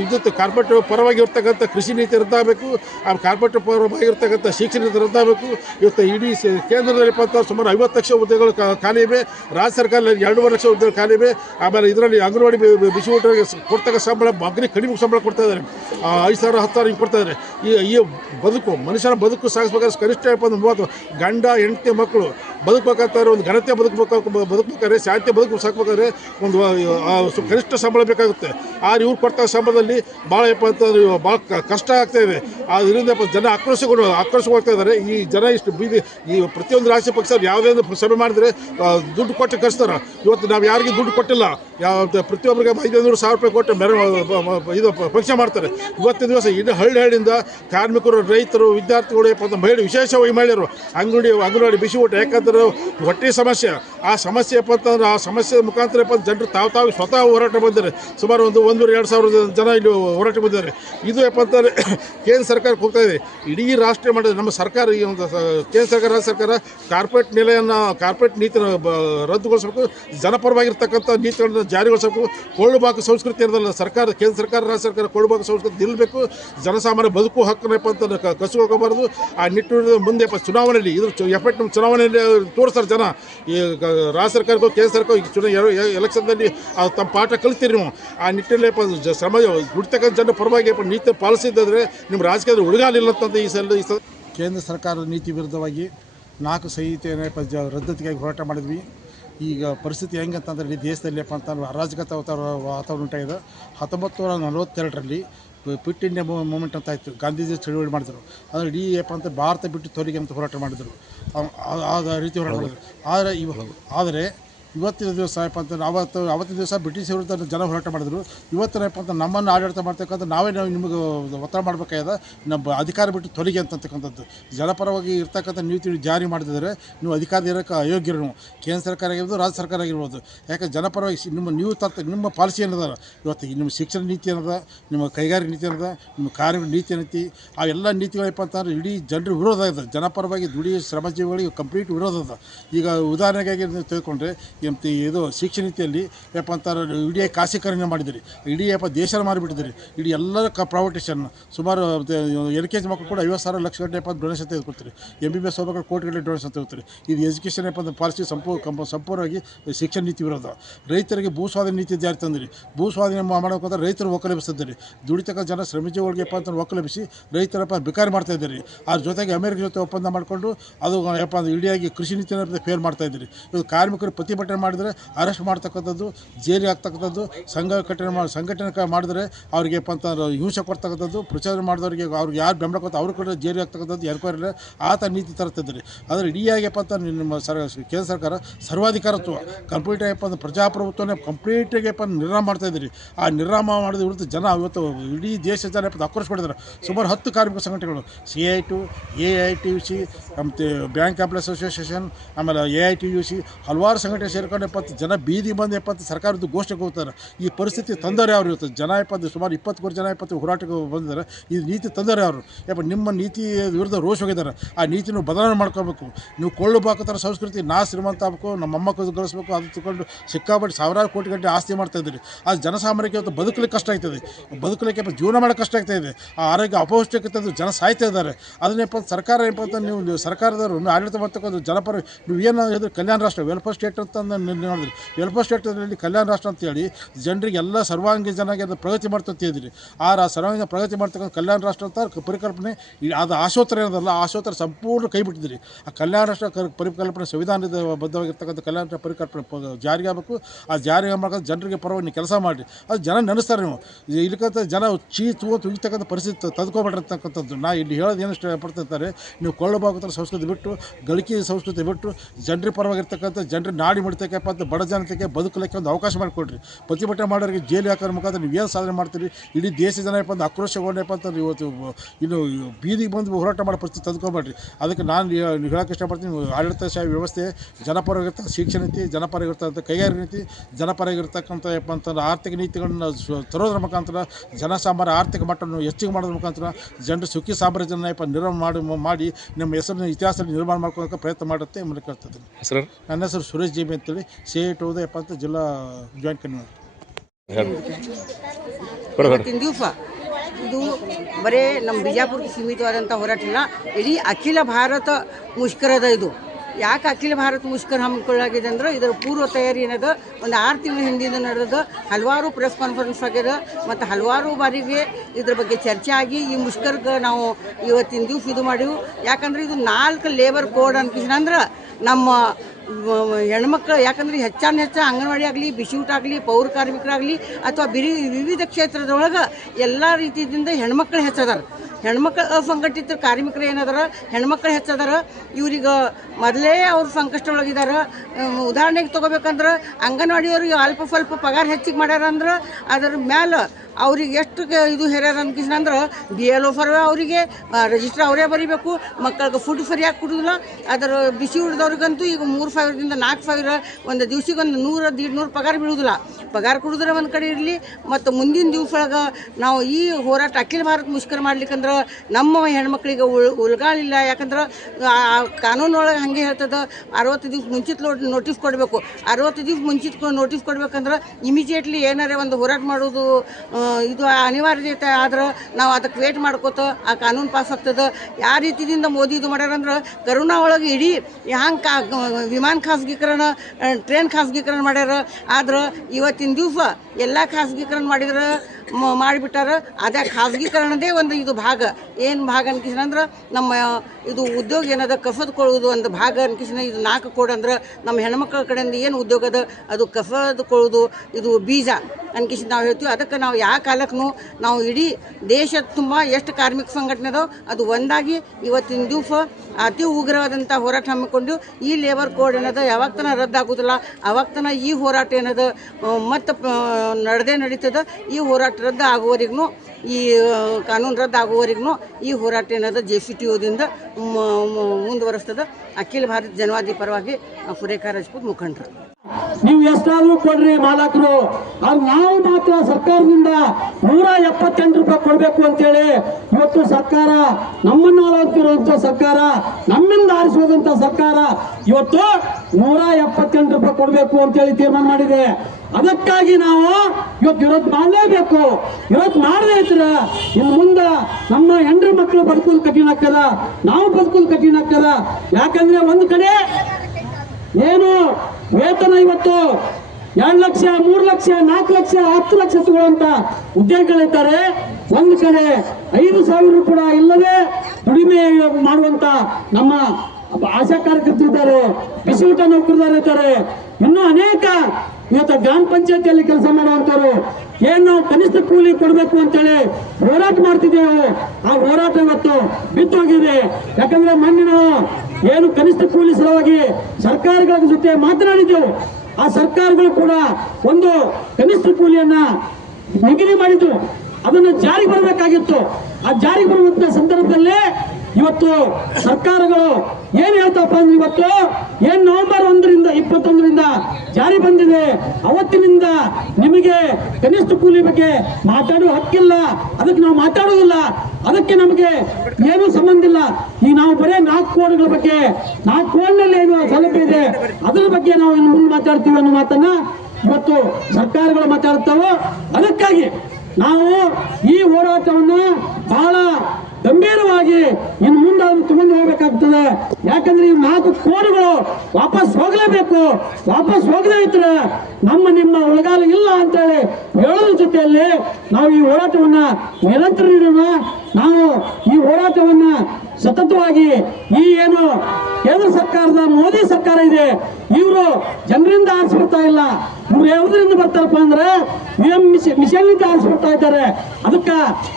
ವಿದ್ಯುತ್ ಕಾರ್ಪೊರೇಟ್ ಪರವಾಗಿ ಇರ್ತಕ್ಕಂಥ ಕೃಷಿ ನೀತಿ ರದ್ದಾಗಬೇಕು. ಆ ಕಾರ್ಪೊರೇಟ್ ಪರವಾಗಿ ಇರ್ತಕ್ಕಂಥ ಶಿಕ್ಷಣ ನೀತಿ ರದ್ದಾಗಬೇಕು. ಇವತ್ತು ಇಡೀ ಕೇಂದ್ರದಲ್ಲಿ ಸುಮಾರು 50 ಲಕ್ಷ ಹುದ್ದೆಗಳು ಖಾಲಿ ಇವೆ. ರಾಜ್ಯ ಸರ್ಕಾರದಲ್ಲಿ 2.5 ಲಕ್ಷ ಹುದ್ದೆಗಳು ಖಾಲಿ ಇವೆ. ಆಮೇಲೆ ಇದರಲ್ಲಿ ಅಂಗನವಾಡಿ ಬಿಸಿ ಊಟ ಕೊಡ್ತಕ್ಕ ಸಂಬಳ ಕಡಿಮೆ ಸಂಬಳ ಕೊಡ್ತಾ ಇದ್ದಾರೆ. 5,000 10,000 ಹಿಂಗೆ ಕೊಡ್ತಾ ಇದ್ದಾರೆ. ಈ ಬದುಕು ಮನುಷ್ಯನ ಬದುಕು ಸಾಗಿಸ್ಬೇಕಾದ್ರೆ ಕನಿಷ್ಠ 30 ಗಂಡ ಹೆಂಡತಿ ಮಕ್ಕಳು ಬದುಕಬೇಕಾದ್ರೆ ಒಂದು ಘನತೆ ಬದುಕಬೇಕಾದ್ರೆ ಶಾಂತಿ ಸಾಕಬೇಕಾದ್ರೆ ಒಂದು ಕನಿಷ್ಠ ಸಂಬಳ ಬೇಕಾಗುತ್ತೆ. ಆದ್ರೆ ಇವ್ರು ಕೊಡ್ತಾ ಸಂಬಳದಲ್ಲಿ ಭಾಳ ಭಾಳ ಕಷ್ಟ ಆಗ್ತಾ ಇದೆ. ಅದರಿಂದ ಜನ ಆಕ್ರೋಶಗೊಳ್ತಾ ಇದ್ದಾರೆ. ಈ ಜನ ಇಷ್ಟು ಈ ಪ್ರತಿಯೊಂದು ರಾಜಕೀಯ ಪಕ್ಷ ಯಾವುದೇ ಒಂದು ಸಭೆ ಮಾಡಿದ್ರೆ ದುಡ್ಡು ಕೊಟ್ಟು ಕಳಿಸ್ತಾರೆ. ಇವತ್ತು ನಾವು ಯಾರಿಗೂ ದುಡ್ಡು ಕೊಟ್ಟಿಲ್ಲ. ಪ್ರತಿಯೊಬ್ಬರಿಗೆ 500-1,000 ರೂಪಾಯಿ ಕೊಟ್ಟು ಇದು ಫಂಕ್ಷನ್ ಮಾಡ್ತಾರೆ. ಇವತ್ತಿನ ದಿವಸ ಇಡೀ ಹಳ್ಳಿಯಿಂದ ಕಾರ್ಮಿಕರು, ರೈತರು, ವಿದ್ಯಾರ್ಥಿಗಳು, ವಿಶೇಷವಾಗಿ ಮಹಿಳೆಯರು ಅಂಗನವಾಡಿ ಬಿಸಿ ಊಟ ಯಾಕಂತ ಅಂತಂದ್ರೆ ಹೊಟ್ಟೆ ಸಮಸ್ಯೆ. ಆ ಸಮಸ್ಯೆ ಏನಪ್ಪ ಅಂತಂದ್ರೆ ಆ ಸಮಸ್ಯೆ ಮುಖಾಂತರ ಜನರು ತಾವು ಸ್ವತಃ ಹೋರಾಟ ಬಂದಿದ್ದಾರೆ. ಸುಮಾರು 1,2,000 ಜನ ಇಲ್ಲಿ ಹೋರಾಟ ಬಂದಿದ್ದಾರೆ. ಇದು ಏನಪ್ಪ ಅಂತಂದರೆ ಕೇಂದ್ರ ಸರ್ಕಾರಕ್ಕೆ ಹೋಗ್ತಾ ಇದೆ. ಇಡೀ ರಾಷ್ಟ್ರೀಯ ಮಟ್ಟದ ನಮ್ಮ ಸರ್ಕಾರ, ಈ ಒಂದು ಕೇಂದ್ರ ಸರ್ಕಾರ, ರಾಜ್ಯ ಸರ್ಕಾರ ಕಾರ್ಪೊರೇಟ್ ನೀತಿನ ರದ್ದುಗೊಳಿಸಬೇಕು, ಜನಪರವಾಗಿರ್ತಕ್ಕಂಥ ನೀತಿಗಳನ್ನು ಜಾರಿಗೊಳಿಸಬೇಕು. ಕೊಳ್ಳುಬಾಕು ಸಂಸ್ಕೃತಿ ಇರೋದಲ್ಲ ಸರ್ಕಾರ, ಕೇಂದ್ರ ಸರ್ಕಾರ, ರಾಜ್ಯ ಸರ್ಕಾರ ಕೊಳ್ಳುಬಾಕು ಸಂಸ್ಕೃತಿ ನಿಲ್ಲಬೇಕು. ಜನಸಾಮಾನ್ಯ ಬದುಕು ಹಕ್ಕನಪ್ಪ ಅಂತ ಕಸುಕೊಳ್ಬಾರ್ದು. ಆ ನಿಟ್ಟಿನ ಮುಂದೆ ಚುನಾವಣೆಯಲ್ಲಿ ಇದ್ರ ಎಫೆಕ್ಟ್ ನಮ್ಮ ಚುನಾವಣೆಯಲ್ಲಿ ತೋರಿಸ್ತಾರೆ ಜನ. ಈ ರಾಜ್ಯ ಸರ್ಕಾರಕ್ಕೂ ಕೇಂದ್ರ ಸರ್ಕಾರ ಎಲೆಕ್ಷನ್ದಲ್ಲಿ ತಮ್ಮ ಪಾಠ ಕಲಿತೀರಿ ನೀವು. ಆ ನಿಟ್ಟಿನಲ್ಲಿ ಸಮಾಜ ದುಡ್ತಕ್ಕಂಥ ಜನರ ಪರವಾಗಿ ನೀತಿ ಪಾಲಿಸಿದ್ರೆ ನಿಮ್ಮ ರಾಜಕೀಯದಲ್ಲಿ ಉಳಿಗಾಲಿಲ್ಲ ಅಂತಂದು ಈ ಸಲ ಕೇಂದ್ರ ಸರ್ಕಾರದ ನೀತಿ ವಿರುದ್ಧವಾಗಿ 4 ಸಂಹಿತೆಯನ್ನು ರದ್ದತಿಗಾಗಿ ಹೋರಾಟ ಮಾಡಿದ್ವಿ. ಈಗ ಪರಿಸ್ಥಿತಿ ಹೆಂಗಂತಂದ್ರೆ ಇಡೀ ದೇಶದಲ್ಲಿ ಅಂತಂದ್ರೆ ಅರಾಜಕತೆ ವಾತಾವರಣ ಉಂಟಾಗಿದೆ. 1942ರಲ್ಲಿ ಕ್ವಿಟ್ ಇಂಡಿಯಾ ಮೂಮೆಂಟ್ ಅಂತ ಆಯಿತು, ಗಾಂಧೀಜಿ ಚಳುವಳಿ ಮಾಡಿದರು. ಅಂದರೆ ಇಡೀ ಅಂತ ಭಾರತ ಬಿಟ್ಟು ತೊಲಗಿ ಅಂತ ಹೋರಾಟ ಮಾಡಿದರು. ಆ ರೀತಿ ಹೋರಾಟ ಮಾಡಿದರು. ಆದರೆ ಇವತ್ತಿನ ದಿವಸ ಏನಪ್ಪ ಅಂತಂದ್ರೆ ಅವತ್ತಿನ ದಿವಸ ಬ್ರಿಟಿಷ್ ವಿರುದ್ಧ ಜನ ಹೋರಾಟ ಮಾಡಿದ್ರು. ಇವತ್ತೇನಪ್ಪ ಅಂತ ನಮ್ಮನ್ನು ಆಡಳಿತ ಮಾಡ್ತಕ್ಕಂಥ ನಾವು ನಿಮಗೆ ಒತ್ತಡ ಮಾಡಬೇಕಾಗಿದೆ, ನಮ್ಮ ಅಧಿಕಾರ ಬಿಟ್ಟು ತೊಲಗಿ ಅಂತಕ್ಕಂಥದ್ದು. ಜನಪರವಾಗಿ ಇರ್ತಕ್ಕಂಥ ನೀತಿ ಜಾರಿ ಮಾಡಿದರೆ ನೀವು ಅಧಿಕಾರ ಇರೋಕ್ಕೆ ಅಯೋಗ್ಯರು. ಕೇಂದ್ರ ಸರ್ಕಾರ ಆಗಿರ್ಬೋದು, ರಾಜ್ಯ ಸರ್ಕಾರ ಆಗಿರ್ಬೋದು. ಯಾಕೆ ಜನಪರವಾಗಿ ನಿಮ್ಮ ಪಾಲಿಸಿ ಏನದ, ಇವತ್ತು ನಿಮ್ಮ ಶಿಕ್ಷಣ ನೀತಿ ಏನದ, ನಿಮ್ಮ ಕೈಗಾರಿಕೆ ನೀತಿ ಏನದ, ನಿಮ್ಮ ಕಾರ್ಮಿಕ ನೀತಿ ಅವೆಲ್ಲ ನೀತಿಗಳಪ್ಪ ಅಂತಂದ್ರೆ ಇಡೀ ಜನರ ವಿರೋಧ ಇದೆ. ಜನಪರವಾಗಿ ದುಡಿ ಶ್ರಮಜೀವಿಗಳಿಗೆ ಕಂಪ್ಲೀಟ್ ವಿರೋಧ ಅದ. ಈಗ ಉದಾಹರಣೆಗಾಗಿ ತಿಳ್ಕೊಂಡ್ರೆ ಇದು ಶಿಕ್ಷಣ ನೀತಿಯಲ್ಲಿ ಏನಪ್ಪ ಅಂತಾರೆ, ಇಡೀ ಖಾಸಗೀಕರಣ ಮಾಡಿದಿರಿ, ಇಡೀ ದೇಶ ಮಾಡಿಬಿಟ್ಟಿದ್ದೀರಿ. ಇಡೀ ಎಲ್ಲರ ಪ್ರೈವೇಟೇಷನ್. ಸುಮಾರು LKG ಮಕ್ಕಳು ಕೂಡ 50,000 ಲಕ್ಷ ಗಂಟೆ ಡೊನೇಷನ್ ತೆಗೆದುಕೊಳ್ತೀರಿ. MBBS ಹೋಗ್ಬೇಕಾದ್ರೆ ಕೋಟಿಗಟ್ಟಲೆ ಡೊನೇಷನ್ ತೆಗೆದುತ್ತೀರಿ. ಇದು ಎಜುಕೇಷನ್ ಪಾಲಿಸಿ ಸಂಪೂರ್ಣವಾಗಿ ಶಿಕ್ಷಣ ನೀತಿ ವಿರೋಧ. ರೈತರಿಗೆ ಭೂ ಸ್ವಾಧೀನ ನೀತಿ ಜಾರಿ ತಂದಿರಿ. ಭೂ ಸ್ವಾಧೀನ ಮಾಡೋಕ್ಕಂದ್ರೆ ರೈತರು ಒಕ್ಕಲೆಬ್ಬಿಸ್ತಿದ್ದೀರಿ. ದುಡಿತಕ್ಕ ಜನ ಶ್ರಮಿಜೀವಿಗಳಿಗೆ ಅಂತಂದ್ರೆ ಒಕ್ಕಲೆಬ್ಬಿಸಿ ರೈತರ ಬಿಕಾರಿ ಮಾಡ್ತಾ ಇದ್ದೀರಿ. ಅದ್ರ ಜೊತೆಗೆ ಅಮೆರಿಕ ಜೊತೆ ಒಪ್ಪಂದ ಮಾಡಿಕೊಂಡು ಅದು ಇಡಿಯಾಗಿ ಕೃಷಿ ನೀತಿಯನ್ನು ಫೇಲ್ ಮಾಡ್ತಾ ಇದ್ದೀರಿ. ಇದು ಕಾರ್ಮಿಕರು ಪ್ರತಿಭಟನೆ ಮಾಡಿದರೆ ಅರೆಸ್ಟ್ ಮಾಡ್ತಕ್ಕಂಥದ್ದು, ಜೈಲಿಗೆ ಆಗ್ತಕ್ಕಂಥದ್ದು, ಸಂಘಟನೆ ಮಾಡಿದರೆ ಅವ್ರಿಗೆ ಅಂತಂದ್ರೆ ಹಿಂಸೆ ಕೊಡ್ತಕ್ಕಂಥದ್ದು, ಪ್ರಚಾರ ಮಾಡಿದವ್ರಿಗೆ ಅವ್ರಿಗೆ ಯಾರು ಬೆಂಬಲ ಕೊಡ್ತಾರೆ ಅವ್ರ ಕೂಡ ಜೈಲಿಗೆ ಆಗ್ತಕ್ಕಂಥದ್ದು, ಎನ್ಕ್ವೈರಿ ನೀತಿ ತರ್ತಿದ್ರಿ. ಆದರೆ ಇಡಿಯಾಗಪ್ಪ ಅಂತ ನಿಮ್ಮ ಕೇಂದ್ರ ಸರ್ಕಾರ ಸರ್ವಾಧಿಕಾರತ್ವ ಕಂಪ್ಲೀಟ್ ಅಂದ್ರೆ ಪ್ರಜಾಪ್ರಭುತ್ವನೇ ಕಂಪ್ಲೀಟಾಗಿ ನಿರ್ನಾಮ ಮಾಡ್ತಾಯಿದ್ದೀರಿ. ಆ ನಿರ್ನಾಮ ಮಾಡಿದ ವಿರುದ್ಧ ಜನ ಇವತ್ತು ಇಡೀ ದೇಶ ಜನ ಆಕ್ರೋಶ ಪಡಿದ್ದಾರೆ. ಸುಮಾರು 10 ಕಾರ್ಮಿಕ ಸಂಘಟನೆಗಳು, CITU, AITUC, ಮತ್ತು ಬ್ಯಾಂಕ್ ಎಂಪ್ಲಾಯ್ ಅಸೋಸಿಯೇಷನ್, ಆಮೇಲೆ AITUC, ಹಲವಾರು ಸಂಘಟನೆ ಸೇರ್ಕೊಂಡು ಜನ ಬೀದಿ ಬಂದು ಸರ್ಕಾರದ ಘೋಷಣೆಗೆ ಹೋಗ್ತಾರೆ. ಈ ಪರಿಸ್ಥಿತಿ ತಂದವರೇ ಅವರು. ಇವತ್ತು ಜನ ಸುಮಾರು 20 ಕೋಟಿ ಜನ ಹೋರಾಟಕ್ಕೆ ಬಂದಿದ್ದಾರೆ. ಈ ನೀತಿ ತಂದವರೇ ಅವರು. ನಿಮ್ಮ ನೀತಿ ವಿರುದ್ಧ ರೋಷ ಹೋಗಿದ್ದಾರೆ. ಆ ನೀತಿನ ಬದಲಾವಣೆ ಮಾಡ್ಕೋಬೇಕು. ನೀವು ಕೊಳ್ಳು ಬಾಕುತ್ತರ ಸಂಸ್ಕೃತಿ, ನಾ ಶ್ರೀಮಂತ ಆಗಬೇಕು, ನಮ್ಮ ಮೊಮ್ಮಕ್ಕಳು ಗಳಿಸ್ಬೇಕು, ಅದು ತಗೊಂಡು ಸಿಕ್ಕಾಪಟ್ಟೆ ಸಾವಿರಾರು ಕೋಟಿ ಗಂಟೆ ಆಸ್ತಿ ಮಾಡ್ತಾ ಇದ್ದೀರಿ. ಆ ಜನಸಾಮಾನ್ಯಕ್ಕೆ ಇವತ್ತು ಬದುಕಲಿಕ್ಕೆ ಕಷ್ಟ ಆಗ್ತದೆ, ಬದುಕಲಿಕ್ಕೆ ಜೀವನ ಮಾಡೋಕ್ಕೆ ಕಷ್ಟ ಆಗ್ತಾಯಿದೆ. ಆ ಆರೋಗ್ಯ ಅಪೌಷ್ಟಿಕತೆ ಜನ ಸಾಯ್ತಾ ಇದ್ದಾರೆ. ಅದನ್ನ ಸರ್ಕಾರ ನೀವು ಸರ್ಕಾರದವರು ಆಡಳಿತ ಮಾಡ್ತಕ್ಕಂಥ ಜನಪರ ನೀವು ಏನು ಹೇಳಿದ್ರೆ ಕಲ್ಯಾಣ ರಾಷ್ಟ್ರ ವೆಲ್ಫೇರ್ ಸ್ಟೇಟ್ ಅಂತ ನೋಡಿದ್ರಿ. ವೆಲ್ಫೇರ್ ಸ್ಟೇಟ್ನಲ್ಲಿ ಕಲ್ಯಾಣ ರಾಷ್ಟ್ರ ಅಂತೇಳಿ ಜನರಿಗೆ ಎಲ್ಲ ಸರ್ವಾಂಗೀಣ ಜನಾಗಿ ಅದು ಪ್ರಗತಿ ಮಾಡ್ತಂತ ಹೇಳಿದ್ರಿ. ಆ ಸರ್ವಾಂಗೀಣ ಪ್ರಗತಿ ಮಾಡ್ತಕ್ಕಂಥ ಕಲ್ಯಾಣ ರಾಷ್ಟ್ರ ಅಂತ ಪರಿಕಲ್ಪನೆ ಅದು ಆಶೋತ್ತರ ಏನದಲ್ಲ, ಆಶೋತ್ತರ ಸಂಪೂರ್ಣ ಕೈ ಬಿಟ್ಟಿದ್ರಿ. ಆ ಕಲ್ಯಾಣ ರಾಷ್ಟ್ರ ಪರಿಕಲ್ಪನೆ ಸಂವಿಧಾನದ ಬದ್ಧವಾಗಿರ್ತಕ್ಕಂಥ ಕಲ್ಯಾಣ ರಾಷ್ಟ್ರ ಪರಿಕಲ್ಪನೆ ಜಾರಿಗೆ ಆಗಬೇಕು. ಆ ಜಾರಿಗೆ ಮಾಡ್ಕೊಂಡು ಜನರಿಗೆ ಪರವಾಗಿ ನೀವು ಕೆಲಸ ಮಾಡಿ. ಅದು ಜನ ನೆನೆಸ್ತಾರೆ. ನೀವು ಇಲ್ಲಿಕಂತ ಜನ ತುಗಿತಕ್ಕಂಥ ಪರಿಸ್ಥಿತಿ ತಂದ್ಕೊಬಿಟ್ಟಿರ್ತಕ್ಕಂಥದ್ದು. ನಾ ಇಲ್ಲಿ ಹೇಳೋದು ಏನು ಇಷ್ಟಪಡ್ತಿರ್ತಾರೆ, ನೀವು ಕೊಳ್ಳಬಾಗುತ್ತರ ಸಂಸ್ಕೃತಿ ಬಿಟ್ಟು, ಗಳಿಕೆ ಸಂಸ್ಕೃತಿ ಬಿಟ್ಟು, ಜನರ ಪರವಾಗಿರ್ತಕ್ಕಂಥ ಜನರ ನಾಡಿ ಮುಡಿತಕ್ಕಪ್ಪ ಅಂತ ಬಡ ಜನತೆಗೆ ಬದುಕಲಿಕ್ಕೆ ಒಂದು ಅವಕಾಶ ಮಾಡಿಕೊಡ್ರಿ. ಪ್ರತಿಭಟನೆ ಮಾಡೋರಿಗೆ ಜೈಲು ಹಾಕೋದ್ರ ಮುಖಾಂತರ ನೀವು ಏನು ಸಾಧನೆ ಮಾಡ್ತೀರಿ? ಇಡೀ ದೇಶ ಜನ ಆಕ್ರೋಶಗೊಂಡಪ್ಪ ಅಂತಂದ್ರೆ ಇವತ್ತು ಇನ್ನು ಬೀದಿಗೆ ಬಂದು ಹೋರಾಟ ಮಾಡೋ ಪರಿಸ್ಥಿತಿ ತಂದ್ಕೊಬೇಡ್ರಿ. ಅದಕ್ಕೆ ನಾನು ಹೇಳೋಕ್ಕೆ ಇಷ್ಟಪಡ್ತೀನಿ, ಆಡಳಿತಶಾಹಿ ವ್ಯವಸ್ಥೆ ಜನಪರವಾಗಿರ್ತಕ್ಕಂಥ ಶಿಕ್ಷಣ ನೀತಿ, ಜನಪರವಾಗಿರ್ತಕ್ಕಂಥ ಕೈಗಾರಿಕೆ ನೀತಿ, ಜನಪರವಾಗಿರ್ತಕ್ಕಂಥ ಅಂತಂದ್ರೆ ಆರ್ಥಿಕ ನೀತಿಗಳನ್ನ ತರೋದ್ರ ಮುಖಾಂತರ ಜನಸಾಮಾನ್ಯ ಆರ್ಥಿಕ ಮಟ್ಟವನ್ನು ಹೆಚ್ಚಿಗೆ ಮಾಡೋದ್ರ ಮುಖಾಂತರ ಜನರು ಸುಖಿ ಸಾಮ್ರಾಜ್ಯನ ನಿರ್ಮಾಣ ಮಾಡಿ ನಮ್ಮ ಹೆಸರನ್ನ ಇತಿಹಾಸದಲ್ಲಿ ನಿರ್ಮಾಣ ಮಾಡ್ಕೊಳ್ಳೋಕೆ ಪ್ರಯತ್ನ ಮಾಡುತ್ತೆ ಮೂಲಕ ಹೇಳ್ತದೆ. ನನ್ನ ಹೆಸರು ಸುರೇಶ್ ಜಿ ಅಂತೇಳಿ, CIT ಅಂತ ಜಿಲ್ಲಾ ಜಾಯಿಂಟ್ ಕನ್ವೀನರ್. ಇವತ್ತಿನ ದಿವಸ ಇದು ಬರೇ ನಮ್ಮ ಬಿಜಾಪುರಕ್ಕೆ ಸೀಮಿತವಾದಂಥ ಹೋರಾಟ ಇಲ್ಲ, ಇಡೀ ಅಖಿಲ ಭಾರತ ಮುಷ್ಕರದ. ಇದು ಯಾಕೆ ಅಖಿಲ ಭಾರತ ಮುಷ್ಕರ ಹಮ್ಮಿಕೊಳ್ಳಾಗಿದೆ ಅಂದ್ರೆ ಇದರ ಪೂರ್ವ ತಯಾರಿ ಏನದ, ಒಂದು 6 ತಿಂಗಳ ಹಿಂದಿಂದ ನಡೆದ ಹಲವಾರು ಪ್ರೆಸ್ ಕಾನ್ಫರೆನ್ಸ್ ಆಗ್ಯದ ಮತ್ತು ಹಲವಾರು ಬಾರಿಗೆ ಇದ್ರ ಬಗ್ಗೆ ಚರ್ಚೆ ಆಗಿ ಈ ಮುಷ್ಕರಕ್ಕೆ ನಾವು ಇವತ್ತಿನ ದಿವಸ ಇದು ಮಾಡಿವು. ಯಾಕಂದ್ರೆ ಇದು 4 ಲೇಬರ್ ಕೋಡ್ ಅನ್ಕಿಸಿದ್ರೆ ನಮ್ಮ ಹೆಣ್ಮಕ್ಳು, ಯಾಕಂದ್ರೆ ಹೆಚ್ಚಾನ ಅಂಗನವಾಡಿ ಆಗಲಿ, ಬಿಸಿ ಊಟ ಆಗಲಿ, ಪೌರ ಕಾರ್ಮಿಕರಾಗಲಿ ಅಥವಾ ವಿವಿಧ ಕ್ಷೇತ್ರದೊಳಗೆ ಎಲ್ಲ ರೀತಿಯಿಂದ ಹೆಣ್ಮಕ್ಳು ಹೆಚ್ಚದಾರ. ಹೆಣ್ಮಕ್ಳು ಅಸಂಘಟಿತ ಕಾರ್ಮಿಕರು ಏನದಾರ ಹೆಣ್ಮಕ್ಳು ಹೆಚ್ಚದಾರ. ಇವ್ರಿಗೆ ಮೊದಲೇ ಅವ್ರು ಸಂಕಷ್ಟದೊಳಗಿದಾರ. ಉದಾಹರಣೆಗೆ ತೊಗೋಬೇಕಂದ್ರೆ ಅಂಗನವಾಡಿಯವ್ರಿಗೆ ಅಲ್ಪ ಸ್ವಲ್ಪ ಪಗಾರ ಹೆಚ್ಚಿಗೆ ಮಾಡ್ಯಾರ ಅಂದ್ರೆ ಅದ್ರ ಮ್ಯಾಲೆ ಅವ್ರಿಗೆ ಎಷ್ಟು ಇದು ಹೆರ್ಯಾರ ಅನ್ಕಿಸ್ನಂದ್ರೆ BLO ಅವರಿಗೆ ರಿಜಿಸ್ಟರ್ ಅವರೇ ಬರೀಬೇಕು. ಮಕ್ಕಳಿಗೆ ಫುಡ್ ಸರಿಯಾಗಿ ಕೊಡೋದಿಲ್ಲ. ಅದರ ಬಿಸಿ ಉಳಿದವ್ರಿಗಂತೂ ಈಗ 3000ದಿಂದ 4000 ಒಂದು ದಿವ್ಸಕ್ಕೆ ಒಂದು 100-150 ಪಗಾರ ಬೀಳೋದಿಲ್ಲ. ಪಗಾರ ಕೊಡೋದ್ರೆ ಒಂದು ಕಡೆ ಇರಲಿ, ಮತ್ತು ಮುಂದಿನ ದಿವ್ಸೊಳಗೆ ನಾವು ಈ ಹೋರಾಟ ಅಖಿಲ ಭಾರತ ಮುಷ್ಕರ ಮಾಡ್ಲಿಕ್ಕಂದ್ರೆ ನಮ್ಮ ಹೆಣ್ಮಕ್ಳಿಗೆ ಉಳ್ಗಾಳಿಲ್ಲ. ಯಾಕಂದ್ರೆ ಕಾನೂನೊಳಗೆ ಹಾಗೆ ಹೇಳ್ತದೆ 60 ದಿವ್ಸ ಮುಂಚಿತ ನೋಟಿಸ್ ಕೊಡಬೇಕು. 60 ದಿವ್ಸ ಮುಂಚಿತ ನೋಟಿಸ್ ಕೊಡ್ಬೇಕಂದ್ರೆ ಇಮಿಡಿಯೇಟ್ಲಿ ಏನಾರೇ ಒಂದು ಹೋರಾಟ ಮಾಡೋದು ಇದು ಅನಿವಾರ್ಯತೆ ಆದ್ರೆ ನಾವು ಅದಕ್ಕೆ ವೇಟ್ ಮಾಡ್ಕೋತ ಆ ಕಾನೂನು ಪಾಸ್ ಆಗ್ತದೆ. ಯಾವ ರೀತಿಯಿಂದ ಮೋದಿ ಇದು ಮಾಡ್ಯಾರಂದ್ರೆ ಕರೋನಾ ಒಳಗೆ ಇಡೀ ಹ್ಯಾಂಗೆ ವಿಮಾನ ಖಾಸಗೀಕರಣ, ಟ್ರೈನ್ ಖಾಸಗೀಕರಣ ಮಾಡ್ಯಾರ. ಆದ್ರೆ ಇವತ್ತಿನ ದಿವಸ ಎಲ್ಲ ಖಾಸಗೀಕರಣ ಮಾಡಿಬಿಟ್ಟಾರ. ಅದೇ ಖಾಸಗೀಕರಣದೇ ಒಂದು ಇದು ಭಾಗ. ಏನು ಭಾಗ ಅನ್ಕಿಸ್ನಂದ್ರೆ ನಮ್ಮ ಇದು ಉದ್ಯೋಗ ಏನದ ಕಸದ್ಕೊಳ್ಳೋದು ಒಂದು ಭಾಗ ಅನ್ಕಿಸ್ನ. ಇದು 4 ಕೋಡ್ ಅಂದ್ರೆ ನಮ್ಮ ಹೆಣ್ಮಕ್ಳ ಕಡೆಯಿಂದ ಏನು ಉದ್ಯೋಗ ಅದ ಅದು ಕಸದ್ಕೊಳ್ಳೋದು, ಇದು ಬೀಜ ಅನ್ಕಿಸ್ ನಾವು ಹೇಳ್ತೀವಿ. ಅದಕ್ಕೆ ನಾವು ಯಾವ ಕಾಲಕ್ಕೂ ನಾವು ಇಡೀ ದೇಶ ತುಂಬ ಎಷ್ಟು ಕಾರ್ಮಿಕ ಸಂಘಟನೆ ಅದಾವೆ ಅದು ಒಂದಾಗಿ ಇವತ್ತಿನ ದಿವಸ ಅತಿ ಉಗ್ರವಾದಂಥ ಹೋರಾಟ ಹಮ್ಮಿಕೊಂಡು ಈ ಲೇಬರ್ ಕೋಡ್ ಏನದ ಯಾವಾಗ ತನಕ ರದ್ದಾಗೋದಿಲ್ಲ ಅವಾಗ ತನಕ ಈ ಹೋರಾಟ ಏನದ ಮತ್ತು ನಡೆದೇ ನಡೀತದೆ. ಈ ಹೋರಾಟ ರದ್ದು ಆಗುವವರೆಗೂ, ಈ ಕಾನೂನು ರದ್ದು ಆಗುವವರೆಗೂ ಈ ಹೋರಾಟ ಏನದ JCTUದಿಂದ ಮುಂದುವರಿಸ್ತದೆ. ಅಖಿಲ ಭಾರತ ಜನವಾದಿ ಪರವಾಗಿ ಸುರೇಖಾ ರಾಜ್ಪೂತ್ ಮುಖಂಡರು. ನೀವು ಎಷ್ಟಾದ್ರೂ ಕೊಡ್ರಿ ಮಾಲಕರು, ಆದ್ರೆ ನಾವು ಮಾತ್ರ ಸರ್ಕಾರದಿಂದ 178 ರೂಪಾಯಿ ಕೊಡಬೇಕು ಅಂತೇಳಿ ಇವತ್ತು ಸರ್ಕಾರ ನಮ್ಮನ್ನು ಆಳುತ್ತಿರುವಂಥ ಸರ್ಕಾರ, ನಮ್ಮಿಂದ ಆರಿಸುವಂಥ ಸರ್ಕಾರ ಇವತ್ತು 178 ರೂಪಾಯಿ ಕೊಡಬೇಕು ಅಂತೇಳಿ ತೀರ್ಮಾನ ಮಾಡಿದೆ. ಅದಕ್ಕಾಗಿ ನಾವು ಇವತ್ತು ವಿರೋಧ ಮಾಡಲೇಬೇಕು. ವಿರೋಧ ಮಾಡದೇ ಇದ್ರೆ ಇನ್ನು ಮುಂದೆ ನಮ್ಮ ಹೆಂಡ್ರ ಮಕ್ಕಳು ಬದುಕೋದು ಕಠಿಣ ಆಗ್ತದ, ನಾವು ಬದುಕೋದು ಕಠಿಣ ಆಗ್ತದ. ಯಾಕಂದ್ರೆ ಒಂದು ಕಡೆ ಏನು ವೇತನ ಇವತ್ತು 2 ಲಕ್ಷ, 3 ಲಕ್ಷ, 4 ಲಕ್ಷ, 10 ಲಕ್ಷ ತಗೊಳ್ಳುವಂತ ಉದ್ಯೋಗಿಗಳಿದ್ದಾರೆ. ಒಂದು ಕಡೆ 5,000 ಕೂಡ ಇಲ್ಲದೆ ದುಡಿಮೆ ಮಾಡುವಂತ ನಮ್ಮ ಆಶಾ ಕಾರ್ಯಕರ್ತರಿದ್ದಾರೆ, ಬಿಸಿ ಊಟ ನೌಕರರಿದ್ದಾರೆ, ಇನ್ನೂ ಅನೇಕ ಇವತ್ತು ಗ್ರಾಮ ಪಂಚಾಯತಿಯಲ್ಲಿ ಕೆಲಸ ಮಾಡುವಂತವರು ಏನು ಕನಿಷ್ಠ ಕೂಲಿ ಕೊಡಬೇಕು ಅಂತೇಳಿ ಹೋರಾಟ ಮಾಡ್ತಿದ್ದೇವೆ. ಆ ಹೋರಾಟ ಇವತ್ತು ಬಿತ್ತೋಗಿದೆ. ಯಾಕಂದ್ರೆ ಮೊನ್ನೆ ನಾವು ಏನು ಕನಿಷ್ಠ ಕೂಲಿ ಸಲುವಾಗಿ ಸರ್ಕಾರಗಳ ಜೊತೆ ಮಾತನಾಡಿದ್ದೆವು. ಆ ಸರ್ಕಾರಗಳು ಕೂಡ ಒಂದು ಕನಿಷ್ಠ ಕೂಲಿಯನ್ನ ನಿಗದಿ ಮಾಡಿದ್ರು. ಅದನ್ನು ಜಾರಿಗೆ ಬರಬೇಕಾಗಿತ್ತು. ಆ ಜಾರಿಗೆ ಬರುವಂತ ಸಂದರ್ಭದಲ್ಲಿ ಇವತ್ತು ಸರ್ಕಾರಗಳು ಏನ್ ಹೇಳ್ತಪ್ಪ ಅಂದ್ರೆ ಇವತ್ತು ಏನ್ ನವೆಂಬರ್ 21ರಿಂದ ಜಾರಿ ಬಂದಿದೆ, ಅವತ್ತಿನಿಂದ ನಿಮಗೆ ಕನಿಷ್ಠ ಕೂಲಿ ಬಗ್ಗೆ ಮಾತಾಡುವ ಹಕ್ಕಿಲ್ಲ. ಅದಕ್ಕೆ ನಾವು ಮಾತಾಡುವುದಿಲ್ಲ. ಅದಕ್ಕೆ ನಮಗೆ ಏನು ಸಂಬಂಧ ಇಲ್ಲ. ಈಗ ನಾವು ಬರೇ 4 ಕೋಡ್ಗಳ ಬಗ್ಗೆ, 4 ಕೋಡ್ನಲ್ಲಿ ಏನು ಸೌಲಭ್ಯ ಇದೆ ಅದರ ಬಗ್ಗೆ ನಾವು ಇನ್ನು ಮುಂದೆ ಮಾತಾಡ್ತೀವಿ ಅನ್ನೋ ಮಾತನ್ನ ಇವತ್ತು ಸರ್ಕಾರಗಳು ಮಾತಾಡ್ತಾವೆ. ಅದಕ್ಕಾಗಿ ನಾವು ಈ ಹೋರಾಟವನ್ನ ಬಹಳ ಗಂಭೀರವಾಗಿ ಇನ್ನು ಮುಂದೆ ಅದನ್ನು ತಗೊಂಡು ಹೋಗ್ಬೇಕಾಗ್ತದೆ. ಯಾಕಂದ್ರೆ ಈ 4 ಕೋಡ್ಗಳು ವಾಪಸ್ ಹೋಗಲೇಬೇಕು. ವಾಪಸ್ ಹೋಗದೇ ಇದ್ರೆ ನಿಮ್ಮ ಉಳಗಾಲ ಇಲ್ಲ ಅಂತೇಳಿ ಹೇಳೋದ್ರ ಜೊತೆಯಲ್ಲಿ ನಾವು ಈ ಹೋರಾಟವನ್ನ ನಿರಂತರ ಇಡೋಣ. ನಾವು ಈ ಹೋರಾಟವನ್ನ ಸತತವಾಗಿ ಈ ಏನು ಕೇಂದ್ರ ಸರ್ಕಾರದ ಮೋದಿ ಸರ್ಕಾರ ಇದೆ, ಇವರು ಜನರಿಂದ ಆರಿಸ್ಬಿಡ್ತಾ ಇಲ್ಲ. ಇವ್ರು ಯಾವುದರಿಂದ ಬರ್ತಾರಪ್ಪ ಅಂದ್ರೆ ಮಿಷನ್ನಿಂದ ಆರಿಸ್ಬಿಡ್ತಾ ಇದ್ದಾರೆ.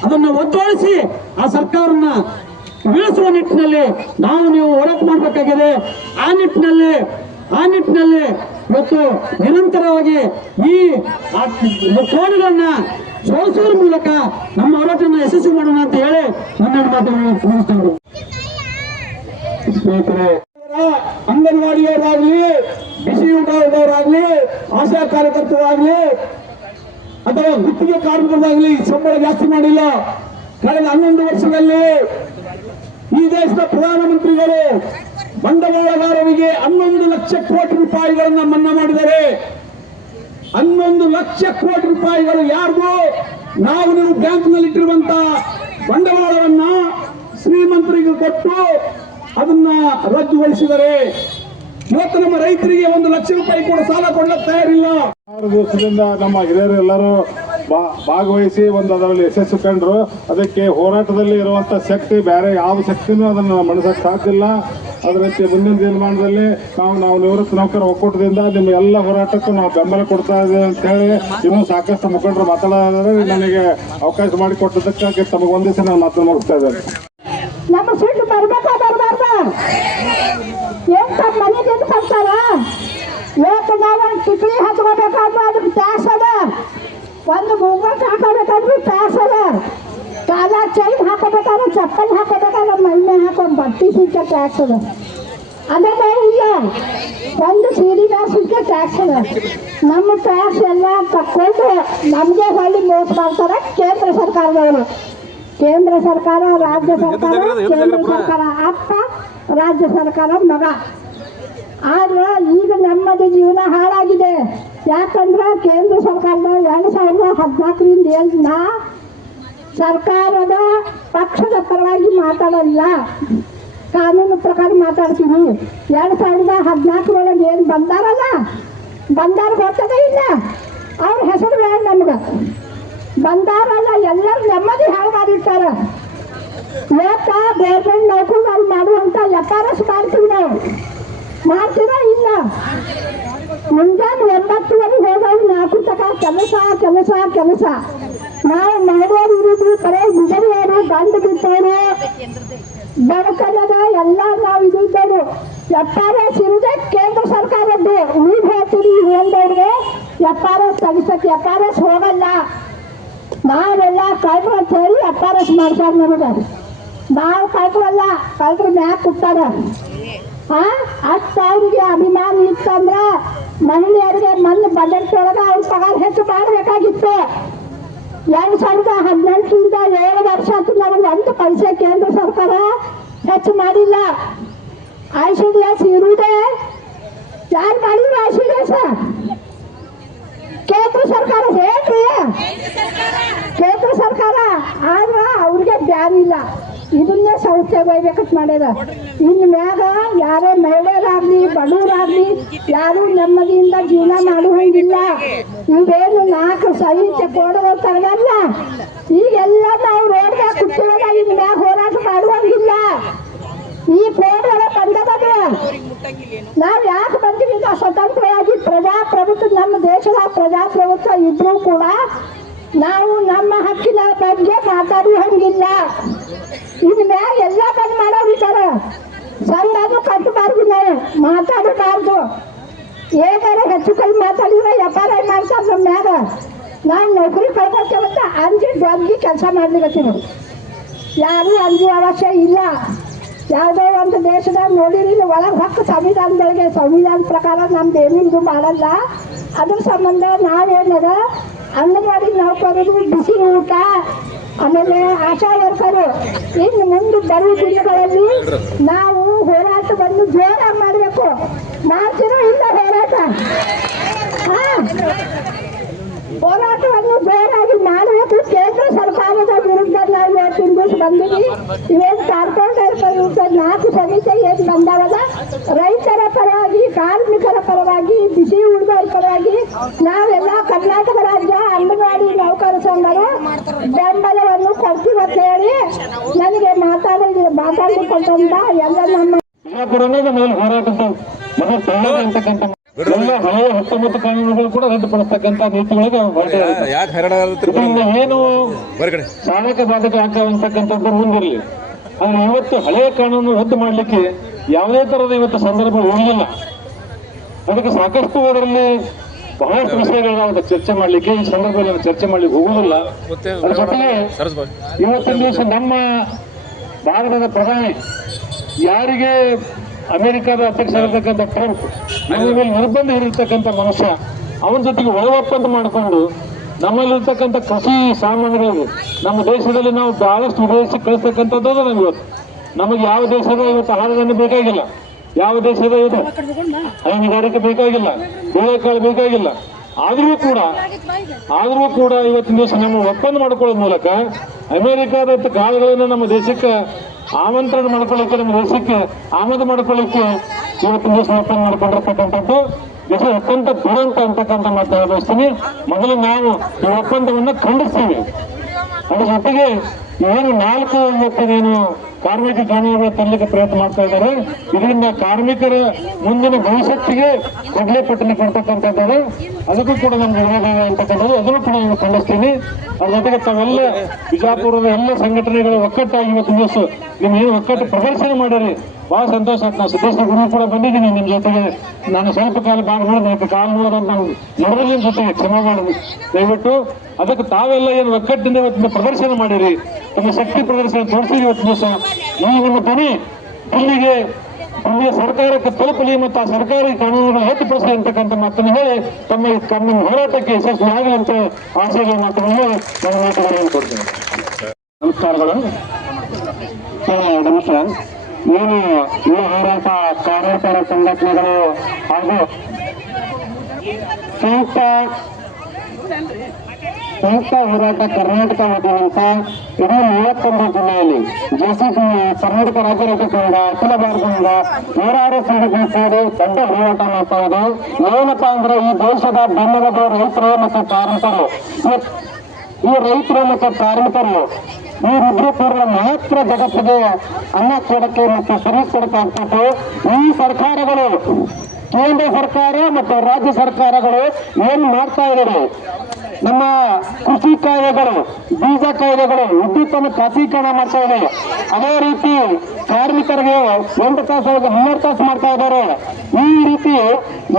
ಅದನ್ನ ಒತ್ತೋಡಿಸಿ ಆ ಸರ್ಕಾರನ ಬೀಳಿಸುವ ನಿಟ್ಟಿನಲ್ಲಿ ನೀವು ಹೋರಾಟ ಮಾಡಬೇಕಾಗಿದೆ. ಆ ನಿಟ್ಟಿನಲ್ಲಿ ಇವತ್ತು ನಿರಂತರವಾಗಿ ಈ ಕೋಡ್ಗಳನ್ನ ಸೋಲಿಸುವ ಮೂಲಕ ನಮ್ಮ ಹೋರಾಟವನ್ನು ಯಶಸ್ವಿ ಮಾಡೋಣ ಅಂತ ಹೇಳಿ ನನ್ನ ಮಾತುಗಳನ್ನು ಮುಗಿಸ್ತೇನೆ. ಸ್ನೇಹಿತರೆ, ಅಂಗನವಾಡಿಯವರಾಗ್ಲಿ, ಬಿಸಿ ಊಟದವರಾಗ್ಲಿ, ಆಶಾ ಕಾರ್ಯಕರ್ತರಾಗ್ಲಿ ಅಥವಾ ಗುತ್ತಿಗೆ ಕಾರ್ಮಿಕರಾಗ್ಲಿ ಸಂಬಳ ಜಾಸ್ತಿ ಮಾಡಿಲ್ಲ. ಕಳೆದ 11 ವರ್ಷದಲ್ಲಿ ಈ ದೇಶದ ಪ್ರಧಾನಮಂತ್ರಿಗಳು ಬಂಡವಾಳಗಾರರಿಗೆ 11 ಲಕ್ಷ ಕೋಟಿ ರೂಪಾಯಿಗಳನ್ನ ಮನ್ನಾ ಮಾಡಿದ್ದಾರೆ. 11 ಲಕ್ಷ ಕೋಟಿ ರೂಪಾಯಿಗಳು ಯಾರಿಗೂ ನೀವು ಬ್ಯಾಂಕ್ನಲ್ಲಿ ಇಟ್ಟಿರುವಂತ ಬಂಡವಾಳವನ್ನ ಶ್ರೀಮಂತರಿಗೆ ಕೊಟ್ಟು ಅದನ್ನ ರದ್ದುಗೊಳಿಸಿದರೆ ಇವತ್ತು ನಮ್ಮ ರೈತರಿಗೆ 1 ಲಕ್ಷ ರೂಪಾಯಿ ಕೂಡ ಸಾಲ ಕೊಡಲಿಕ್ಕೆ ತಯಾರಿಲ್ಲ. 6 ದಿವಸದಿಂದ ನಮ್ಮ ಹಿರಿಯರೆಲ್ಲರೂ ಭಾಗವಹಿಸಿ ಒಂದು ಅದರಲ್ಲಿ ಯಶಸ್ಸು ಕಂಡ್ರು. ಅದಕ್ಕೆ ಹೋರಾಟದಲ್ಲಿ ಇರುವಂಥ ಶಕ್ತಿ ಬೇರೆ ಯಾವ ಶಕ್ತಿನೂ ಅದನ್ನು ಮಣಿಸೋಕ್ಕೆ ಸಾಧ್ಯ ಇಲ್ಲ. ಅದೇ ರೀತಿ ಮುಂದಿನ ದಿನಮಾನದಲ್ಲಿ ನಾವು ನಿವೃತ್ತ ನೌಕರ ಒಕ್ಕೂಟದಿಂದ ನಿಮ್ಮ ಎಲ್ಲ ಹೋರಾಟಕ್ಕೂ ನಾವು ಬೆಂಬಲ ಕೊಡ್ತಾ ಇದ್ದೇವೆ ಅಂತ ಹೇಳಿ ಇನ್ನೂ ಸಾಕಷ್ಟು ಮುಖಂಡರು ಮಾತಾಡಿದರೆ ನನಗೆ ಅವಕಾಶ ಮಾಡಿಕೊಟ್ಟದಕ್ಕಾಗಿ ತಮಗೆ ಒಂದಿವಸ ನಾನು ಮಾತನ್ನು ಮುಗಿಸ್ತಾ ಇದ್ದೇನೆ. ನಮ್ಮ ಸಿಟ್ಟು ಬರ್ಬೇಕಾ ಬರಬಾರ್ದ? ಎಂತ ಮನೆದಿಂದ ಬರ್ತಾರ? ಇವತ್ತು ನಾವು ಟಿಕ್ಲಿ ಹಚ್ಕೋಬೇಕಾದ್ರೆ ಅದಕ್ಕೆ ಟ್ಯಾಕ್ಸ್ ಅದ, ಒಂದು ಮೂವತ್ತು ಹಾಕೋಬೇಕಾದ್ರೂ ಟ್ಯಾಕ್ಸ್ ಅದ, ಕಾಲ ಚೈನ್ ಹಾಕೋಬೇಕಾದ್ರೆ ಚಪ್ಪಲ್ ಹಾಕೋಬೇಕಾದ್ರೆ ಮಣ್ಣೆ ಹಾಕೊಂಡು ಬಟ್ಟೆ ಸಿಕ್ಕ ಟ್ಯಾಕ್ಸ್ ಅದ. ಅದನ್ನೇ ಇಲ್ಲ, ಒಂದು ಸೀರಿನ ಸಿಕ್ಕ ಟ್ಯಾಕ್ಸ್ ಅದ. ನಮ್ಮ ಟ್ಯಾಕ್ಸ್ ಎಲ್ಲ ತಕ್ಕೊಂಡು ನಮಗೆ ಹೊಳ್ಳಿ ಮೋಸ ಮಾಡ್ತಾರೆ ಕೇಂದ್ರ ಸರ್ಕಾರದವರು. ಕೇಂದ್ರ ಸರ್ಕಾರ, ರಾಜ್ಯ ಸರ್ಕಾರ, ಕೇಂದ್ರ ಸರ್ಕಾರ ಅಪ್ಪ, ರಾಜ್ಯ ಸರ್ಕಾರ ಮಗ. ಆದ್ರೆ ಈಗ ನಮ್ಮದು ಜೀವನ ಹಾಳಾಗಿದೆ. ಯಾಕಂದ್ರೆ ಕೇಂದ್ರ ಸರ್ಕಾರದ 2014ರಿಂದ ನಾ ಸರ್ಕಾರದ ಪಕ್ಷದ ಪರವಾಗಿ ಮಾತಾಡಲ್ಲ, ಕಾನೂನು ಪ್ರಕಾರ ಮಾತಾಡ್ತೀವಿ. 2014 ಏನು ಬಂದಾರಲ್ಲ, ಬಂದಾರ ಗೊತ್ತದ ಇಲ್ಲ, ಅವ್ರ ಹೆಸರು ಬೇಡ ನಮ್ಗೆ. ಬಂದಾರಲ್ಲ ಎಲ್ಲರೂ ನೆಮ್ಮದಿ ಹಾಳು ಮಾಡಿರ್ತಾರ. ಇವತ್ತ ಗೌರ್ಮೆಂಟ್ ನೌಕರಿ ಮಾಡುವಂಥ FRS ಮಾಡ್ತೀವಿ ನಾವು, ಮಾಡ್ತೀರಾ ಇಲ್ಲ? ಮುಂಜಾನೆ 9 ಹೋಗೋದು 4 ತನಕ ಕೆಲಸ ಕೆಲಸ ಕೆಲಸ. ನಾವು ಮಾಡೋರು ಇರೋದು ಬರೀ ಗುಜರಿಯವರು, ಗಂಡು ಬಿಟ್ಟವರು, ಬಡತನದ ಎಲ್ಲ ನಾವು ಇದ್ದವರು. FRS ಇರುವುದೇ ಕೇಂದ್ರ ಸರ್ಕಾರದ್ದು. ನೀವು ಹೇಳ್ತೀರಿ ಹೇಳಿದವ್ರಿಗೆ FRS ತೆಗಿಸಕ್ಕೆ, FRS ಹೋಗಲ್ಲ. ನಾವೆಲ್ಲ ಕಳ್ರು ಅಂತ ಹೇಳಿ FRS ಮಾಡ್ತಾರೆ ನಮಗೆ. ನಾವು ಕಳ್ರಲ್ಲ, ಕಳ್ರ ಮ್ಯಾಗ ಕೊಡ್ತಾರ. ಅಷ್ಟು ಅವ್ರಿಗೆ ಅಭಿಮಾನ ಇತ್ತಂದ್ರೆ ಮಹಿಳೆಯರಿಗೆ ಮೊನ್ನೆ ಬಜೆಟ್ ಒಳಗೆ ಅವ್ರ ಪಗಾರ ಹೆಚ್ಚು ಮಾಡಬೇಕಾಗಿತ್ತು. 2018ರಿಂದ 7 ವರ್ಷ ಆಯ್ತು, ನಮಗೆ 1 ಪೈಸೆ ಕೇಂದ್ರ ಸರ್ಕಾರ ಹೆಚ್ಚು ಮಾಡಿಲ್ಲ. ICDS ಇರುವುದೇ ಯಾರು ಮಾಡಿಲ್ಲ? ICDS ಕೇಂದ್ರ ಸರ್ಕಾರ ಹೇಳ್ರಿ, ಕೇಂದ್ರ ಸರ್ಕಾರ. ಆದ್ರೆ ಅವ್ರಿಗೆ ಬ್ಯಾನಿಲ್ಲ, ಇದನ್ನೇ ಸಂಸ್ಥೆಗೆ ಒಯ್ಬೇಕಂತ ಮಾಡ್ಯಾರ. ಇನ್ನು ಮ್ಯಾಗ ಯಾರೇ ಮಹಿಳೆಯರಾಗ್ಲಿ ಬಡವರಾಗ್ಲಿ ಯಾರು ನೆಮ್ಮದಿಯಿಂದ ಜೀವನ ಮಾಡುವಂಗಿಲ್ಲ. ಇವೇನು 4 ಸಾಹಿತ್ಯ ಕೋಡ್ಗಳು ತರಗಲ್ಲ, ಈಗೆಲ್ಲ ನಾವು ರೋಡ್ಗೆ ಕೂತಿವಾಗ ಇನ್ನು ಮ್ಯಾಗ ಹೋರಾಟ ಮಾಡುವಂಗಿಲ್ಲ. ಈ ಕೋಡ್ಗಳ ಬಂದದ ನಾವು ಯಾಕೆ ಬಂದಿವಿ? ಸ್ವತಂತ್ರವಾಗಿ ಪ್ರಜಾಪ್ರಭುತ್ವ, ನಮ್ಮ ದೇಶದ ಪ್ರಜಾಪ್ರಭುತ್ವ ಇದ್ರೂ ಕೂಡ ನಾವು ನಮ್ಮ ಹಕ್ಕಿನ ಬಗ್ಗೆ ಮಾತಾಡುವಂಗಿಲ್ಲ. ಇನ್ನು ಮ್ಯಾಗ ಎಲ್ಲ ಬಂದ್ ಮಾಡೋರಿದ್ದಾರೆ. ಸಂಘನು ಕಟ್ಟಬಾರ್ದು, ನಾವು ಮಾತಾಡಬಾರ್ದು. ಏನಾರ ಹೆಚ್ಚು ಕೈ ಮಾತಾಡಿದ್ರೆ FRI ಮಾಡ್ತಾರೆ ನಮ್ಮ ಮ್ಯಾಗ. ನಾವು ನೌಕರಿ ಕಳ್ಕೊತೇವಂತ ಅಂಜಿ ಡೊಗ್ಗಿ ಕೆಲಸ ಮಾಡ್ಲಿಕ್ಕೀವಿ. ಯಾರು ಅಂಜುವ ಅವಶ್ಯ ಇಲ್ಲ. ಯಾವುದೋ ಒಂದು ದೇಶದಾಗ ನೋಡಿರಿ, ಒಳಗೆ ಹಕ್ಕು ಸಂವಿಧಾನದೊಳಗೆ, ಸಂವಿಧಾನ ಪ್ರಕಾರ ನಮ್ದು ಏನೂ ಇದು ಮಾಡಲ್ಲ. ಅದ್ರ ಸಂಬಂಧ ನಾವೇನದ ಅಂಗನವಾಡಿ ನೌಕರರು ಬಿಸಿ ಊಟ, ಆಮೇಲೆ ಆಶಾ ವರ್ಕರು ಇನ್ನು ಮುಂದೆ ಬರುವ ದಿನಗಳಲ್ಲಿ ನಾವು ಹೋರಾಟವನ್ನು ಜೋರಾಗಿ ಮಾಡಬೇಕು. ಮಾಡ್ತಿರೋ ಇಲ್ಲ ಹೋರಾಟ? ಹೋರಾಟವನ್ನು ಜೋರಾಗಿ ಮಾಡಬೇಕು. ಕೇಂದ್ರ ಸರ್ಕಾರದ ವಿರುದ್ಧ ನಾವು ಇವತ್ತಿನ ದಿವಸ ಬಂದಿವಿ. ಇವೇನು ಕಾರ್ಪೊರೇಟರ್ ವಿರುದ್ಧ 4 ಸಮಿತಿ ಏನು ಬಂದಾವಲ್ಲ, ರೈತರ ಪರವಾಗಿ, ಕಾರ್ಮಿಕರ ಪರವಾಗಿ, ಬಿಸಿ ಹುಡುಗರ ಪರವಾಗಿ ನಾವೆಲ್ಲ ಕರ್ನಾಟಕ ರಾಜ್ಯ ಅಂಗನವಾಡಿ ನೌಕರ ಸಂಘರು ಬೆಂಬಲವನ್ನು ಕೊಡ್ತೀವಂತ ಹೇಳಿ ನನಗೆ ಮಾತಾಡಿಕೊಂಡ ಎಲ್ಲ ನಮ್ಮ ಹೋರಾಟದ ಅಂತಕ್ಕಂಥ ಎಲ್ಲ ಹಳೆಯ 19 ಕಾನೂನುಗಳು ಕೂಡ ರದ್ದುಪಡಿಸ್ತಕ್ಕಂಥ ನೀತಿಯೊಳಗೆ ಏನು ಸಾಧಕ ಬಾಧಕ ಅಂತಕ್ಕಂಥದ್ದು ಮುಂದಿರಲಿ. ಆದ್ರೆ ಇವತ್ತು ಹಳೆಯ ಕಾನೂನು ರದ್ದು ಮಾಡಲಿಕ್ಕೆ ಯಾವುದೇ ತರದ ಇವತ್ತು ಸಂದರ್ಭ ಉಳಿದಿಲ್ಲ. ಅದಕ್ಕೆ ಸಾಕಷ್ಟು ಅದರಲ್ಲಿ ಬಹಳಷ್ಟು ವಿಷಯಗಳನ್ನ ಚರ್ಚೆ ಮಾಡಲಿಕ್ಕೆ ಈ ಸಂದರ್ಭದಲ್ಲಿ ಚರ್ಚೆ ಮಾಡ್ಲಿಕ್ಕೆ ಹೋಗುವುದಿಲ್ಲ. ಅದ್ರ ಜೊತೆಗೆ ಇವತ್ತಿನ ದಿವಸ ನಮ್ಮ ಭಾರತದ ಪ್ರಧಾನಿ ಯಾರಿಗೆ ಅಮೆರಿಕದ ಅಧ್ಯಕ್ಷರಾಗಿರ್ತಕ್ಕಂಥ ಟ್ರಂಪ್ ನಮ್ಮ ಮೇಲೆ ನಿರ್ಬಂಧ ಹೇರಿರ್ತಕ್ಕಂಥ ಮನುಷ್ಯ, ಅವನ ಜೊತೆಗೆ ಒಳಗೊಪ್ಪಂದ ಮಾಡಿಕೊಂಡು ನಮ್ಮಲ್ಲಿರ್ತಕ್ಕಂಥ ಕೃಷಿ ಸಾಮಾನುಗಳು ನಮ್ಮ ದೇಶದಲ್ಲಿ ನಾವು ಬಹಳಷ್ಟು ವಿದೇಶಕ್ಕೆ ಕಳಿಸ್ತಕ್ಕಂಥದ್ದು ನಮ್ಗೆ ಇವತ್ತು. ನಮಗೆ ಯಾವ ದೇಶದ ಇವತ್ತು ಆಹಾರವನ್ನು ಬೇಕಾಗಿಲ್ಲ, ಯಾವ ದೇಶದ ಇವತ್ತು ಹೈನುಗಾರಿಕೆ ಬೇಕಾಗಿಲ್ಲ, ಬೇಳೆಕಾಳು ಬೇಕಾಗಿಲ್ಲ. ಆದರೂ ಕೂಡ ಇವತ್ತಿನ ದಿವಸ ನಮ್ಮ ಒಪ್ಪಂದ ಮಾಡ್ಕೊಳ್ಳೋ ಮೂಲಕ ಅಮೆರಿಕಾದ ಕಾಳುಗಳನ್ನು ನಮ್ಮ ದೇಶಕ್ಕೆ ಆಮಂತ್ರಣ ಮಾಡ್ಕೊಳ್ಳಿಕ್ಕೆ, ನಮ್ಮ ದೇಶಕ್ಕೆ ಆಮದು ಮಾಡ್ಕೊಳ್ಳಿಕ್ಕೆ ಇವತ್ತಿನ ದಿವಸ ಒಪ್ಪಂದ ಮಾಡ್ಕೊಂಡಿರ್ತಕ್ಕಂಥದ್ದು ಇದು ಅತ್ಯಂತ ದುರಂತ ಅಂತಕ್ಕಂಥ ಮಾತನ್ನು ಬಯಸ್ತೀನಿ. ಮೊದಲು ನಾವು ಈ ಒಪ್ಪಂದವನ್ನು ಖಂಡಿಸ್ತೀವಿ. ಅದ್ರ ಜೊತೆಗೆ ಏನು 4 ಇವತ್ತಿಗೇನು ಕಾರ್ಮಿಕ ಕಾನೂನುಗಳು ತರಲಿಕ್ಕೆ ಪ್ರಯತ್ನ ಮಾಡ್ತಾ ಇದ್ದಾರೆ, ಇದರಿಂದ ಕಾರ್ಮಿಕರ ಮುಂದಿನ ಭವಿಷ್ಯತ್ತಿಗೆ ಕೊಡ್ಲೇಪಟ್ಟನೆ ಕೊಡ್ತಕ್ಕಂಥದ್ದು, ಅದಕ್ಕೂ ಕೂಡ ನಮ್ಗೆ ವಿರೋಧ ಅಂತಕ್ಕಂಥದ್ದು, ಅದನ್ನು ಕೂಡ ನಾನು ಖಂಡಿಸ್ತೀನಿ. ಅದ್ರ ಜೊತೆಗೆ ತಾವೆಲ್ಲ ಬಿಜಾಪುರದ ಎಲ್ಲ ಸಂಘಟನೆಗಳು ಒಕ್ಕಟ್ಟಾಗಿ ಇವತ್ತು ದಿವಸ ನೀವು ಏನು ಒಕ್ಕಟ್ಟು ಪ್ರದರ್ಶನ ಮಾಡಿರಿ, ಬಹಳ ಸಂತೋಷ ಆಯ್ತು. ನಾವು ಸಿದ್ದೇಶ್ವರ ಗುರು ಕೂಡ ಬಂದಿದ್ದೀನಿ ನಿಮ್ಮ ಜೊತೆಗೆ. ನಾನು ಸ್ವಲ್ಪ ಕಾಲ ಭಾಗ ನೋಡಿದೆ, ಕಾಲು ನೋಡೋದು ನಾನು ನೋಡೋದ್ರ ಜೊತೆಗೆ ಕ್ಷಮೆ ಮಾಡಿದ್ವಿ. ದಯವಿಟ್ಟು ಅದಕ್ಕೆ ತಾವೆಲ್ಲ ಏನು ಒಕ್ಕಟ್ಟಿಂದ ಇವತ್ತಿನ ಪ್ರದರ್ಶನ ಮಾಡಿರಿ, ತಮ್ಮ ಶಕ್ತಿ ಪ್ರದರ್ಶನ ತೋರಿಸಿರಿ. ಇವತ್ತು ದಿವಸ ಈ ನಿಮ್ಮ ಧ್ವನಿ ಇಲ್ಲಿಗೆ ಸರ್ಕಾರಕ್ಕೆ ತಲುಪಲಿ ಮತ್ತು ಆ ಸರ್ಕಾರಿ ಕಾನೂನುಗಳನ್ನು ಹೆಚ್ಚುಪಡಿಸಲಿ ಅಂತಕ್ಕಂಥ ಮಾತನ್ನು ಹೇಳಿ ತಮ್ಮ ಹೋರಾಟಕ್ಕೆ ಯಶಸ್ವಿ ಆಗಲಿ ಅಂತ ಆಶಯಗಳ ಮಾತುಗಳನ್ನು ನಾನು ಮಾತುಗಳನ್ನು ಕೊಡ್ತೇನೆ. ನಮಸ್ಕಾರಗಳು. ನಮಸ್ಕಾರ. ಏನು ಈ ಹೋರಾಟ ಕಾರ್ಮಿಕರ ಸಂಘಟನೆಗಳು ಹಾಗೂ ಸಂಯುಕ್ತ ಹೋರಾಟ ಕರ್ನಾಟಕ ವತಿಯಿಂದ ಇಡೀ 31 ಜಿಲ್ಲೆಯಲ್ಲಿ ಜೆಸಿಸಿ ಕರ್ನಾಟಕ ರಾಜ್ಯ ರೈತ ಸಂಘ, ಅಖಿಲ ಭಾರತದಿಂದ ನೂರಾರು ಸಂಘಟನೆ ಸೇರಿ ದೊಡ್ಡ ಹೋರಾಟ ಮಾಡ್ತಾ ಇದೆ. ಏನಪ್ಪಾ ಅಂದ್ರೆ ಈ ದೇಶದ ಬೆನ್ನೆಲುಬು ರೈತರು ಮತ್ತು ಕಾರ್ಮಿಕರು. ಈ ರೈತರು ಮತ್ತು ಕಾರ್ಮಿಕರು ಇವರಿಬ್ಬರು ಕೂಡ ಮಾತ್ರ ಜಗತ್ತಿಗೆ ಅನ್ನ ಕೊಡಕ್ಕೆ ಮತ್ತು ಸರ್ವಿಸ್ ಕೊಡಕ್ಕೆ ಆಗ್ತಿತ್ತು. ಈ ಸರ್ಕಾರಗಳು, ಕೇಂದ್ರ ಸರ್ಕಾರ ಮತ್ತು ರಾಜ್ಯ ಸರ್ಕಾರಗಳು ಏನು ಮಾಡ್ತಾ ಇದ್ದಾರೆ, ನಮ್ಮ ಕೃಷಿ ಕಾಯ್ದೆಗಳು, ಬೀಜ ಕಾಯ್ದೆಗಳು, ವಿದ್ಯುತ್ತನ್ನು ಖಾಸಗೀಕರಣ ಮಾಡ್ತಾ ಇದೆ. ಅದೇ ರೀತಿ ಕಾರ್ಮಿಕರಿಗೆ 1 ತಾಸು 12 ತಾಸು ಮಾಡ್ತಾ ಇದ್ದಾರೆ. ಈ ರೀತಿ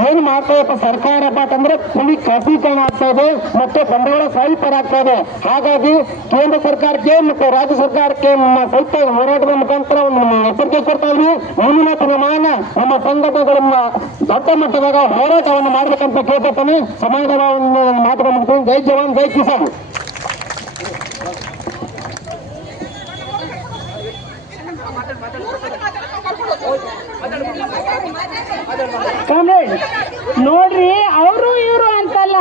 ಏನು ಮಾಡ್ತಾ ಇದೆ ಸರ್ಕಾರ ಅಂತಂದ್ರೆ ಫುಲ್ಲಿ ಖಾಸಗೀಕರಣ ಆಗ್ತಾ ಇದೆ ಮತ್ತೆ ಬಂಡವಾಳ ಸಾಹಿತ್ಯ ಆಗ್ತಾ ಇದೆ. ಹಾಗಾಗಿ ಕೇಂದ್ರ ಸರ್ಕಾರಕ್ಕೆ ಮತ್ತು ರಾಜ್ಯ ಸರ್ಕಾರಕ್ಕೆ ಸ್ವಲ್ಪ ಹೋರಾಟದ ಮುಖಾಂತರ ಒಂದು ಎಚ್ಚರಿಕೆ ಕೊಡ್ತಾ ಇದ್ವಿ. ಮುಂದಿನ ದಿನಮಾನ ನಮ್ಮ ಸಂಘಟನೆಗಳನ್ನ ದೊಡ್ಡ ಮಟ್ಟದಾಗ ಹೋರಾಟವನ್ನು ಮಾಡಬೇಕಂತ ಕೇಳ್ಕೊತಾನೆ. ಸಮಾಜದ ಮಾತುಗಳನ್ನು ಜೈ ಜವಾನ್ ಜೈ ಕಿಸಾನ್. ಕಾಮ್ರೇಡ್ ನೋಡ್ರಿ, ಅವರು ಇವರು ಅಂತಲ್ಲ,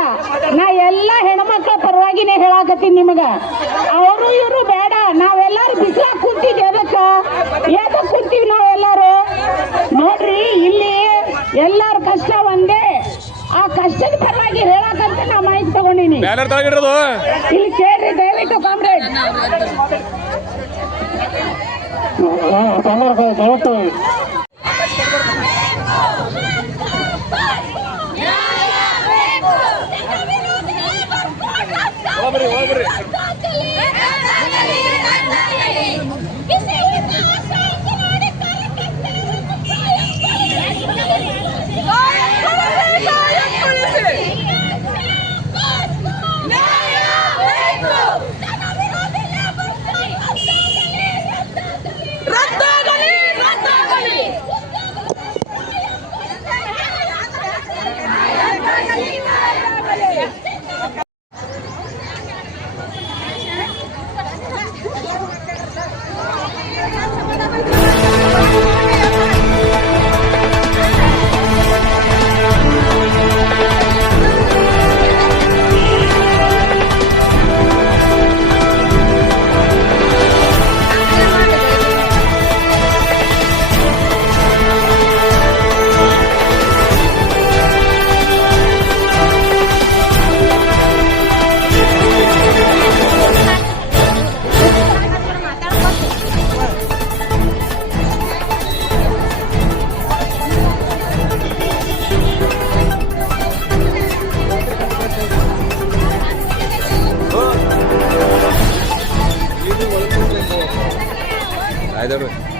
ನಾ ಎಲ್ಲ ಹೆಣ್ಮಕ್ಳ ಪರವಾಗಿನೇ ಹೇಳಾಕತ್ತೀನಿ ನಿಮಗ. ಅವರು ಇವರು ಬೇಡ, ನಾವೆಲ್ಲಾರು ಬಿಸಿಲಾಗ ಕುಂತಿದ್ವಿ. ಎದಕ್ಕೆ ಕುಂತೀವಿ ನಾವೆಲ್ಲಾರು? ನೋಡ್ರಿ, ಇಲ್ಲಿ ಎಲ್ಲಾರ ಕಷ್ಟ ಒಂದೇ. ಆ ಕಷ್ಟದ ಪರವಾಗಿ ಹೇಳಾಕಂತ ನಾ ಮಾಹಿತಿ ತಗೊಂಡಿನಿ. ಇಲ್ಲಿ ಕೇಳ್ರಿ ದಯವಿಟ್ಟು ಕಾಮ್ರೇಡ್. ದಯವಿಟ್ಟು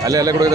ಅಲ್ಲೇ ಕೂಡ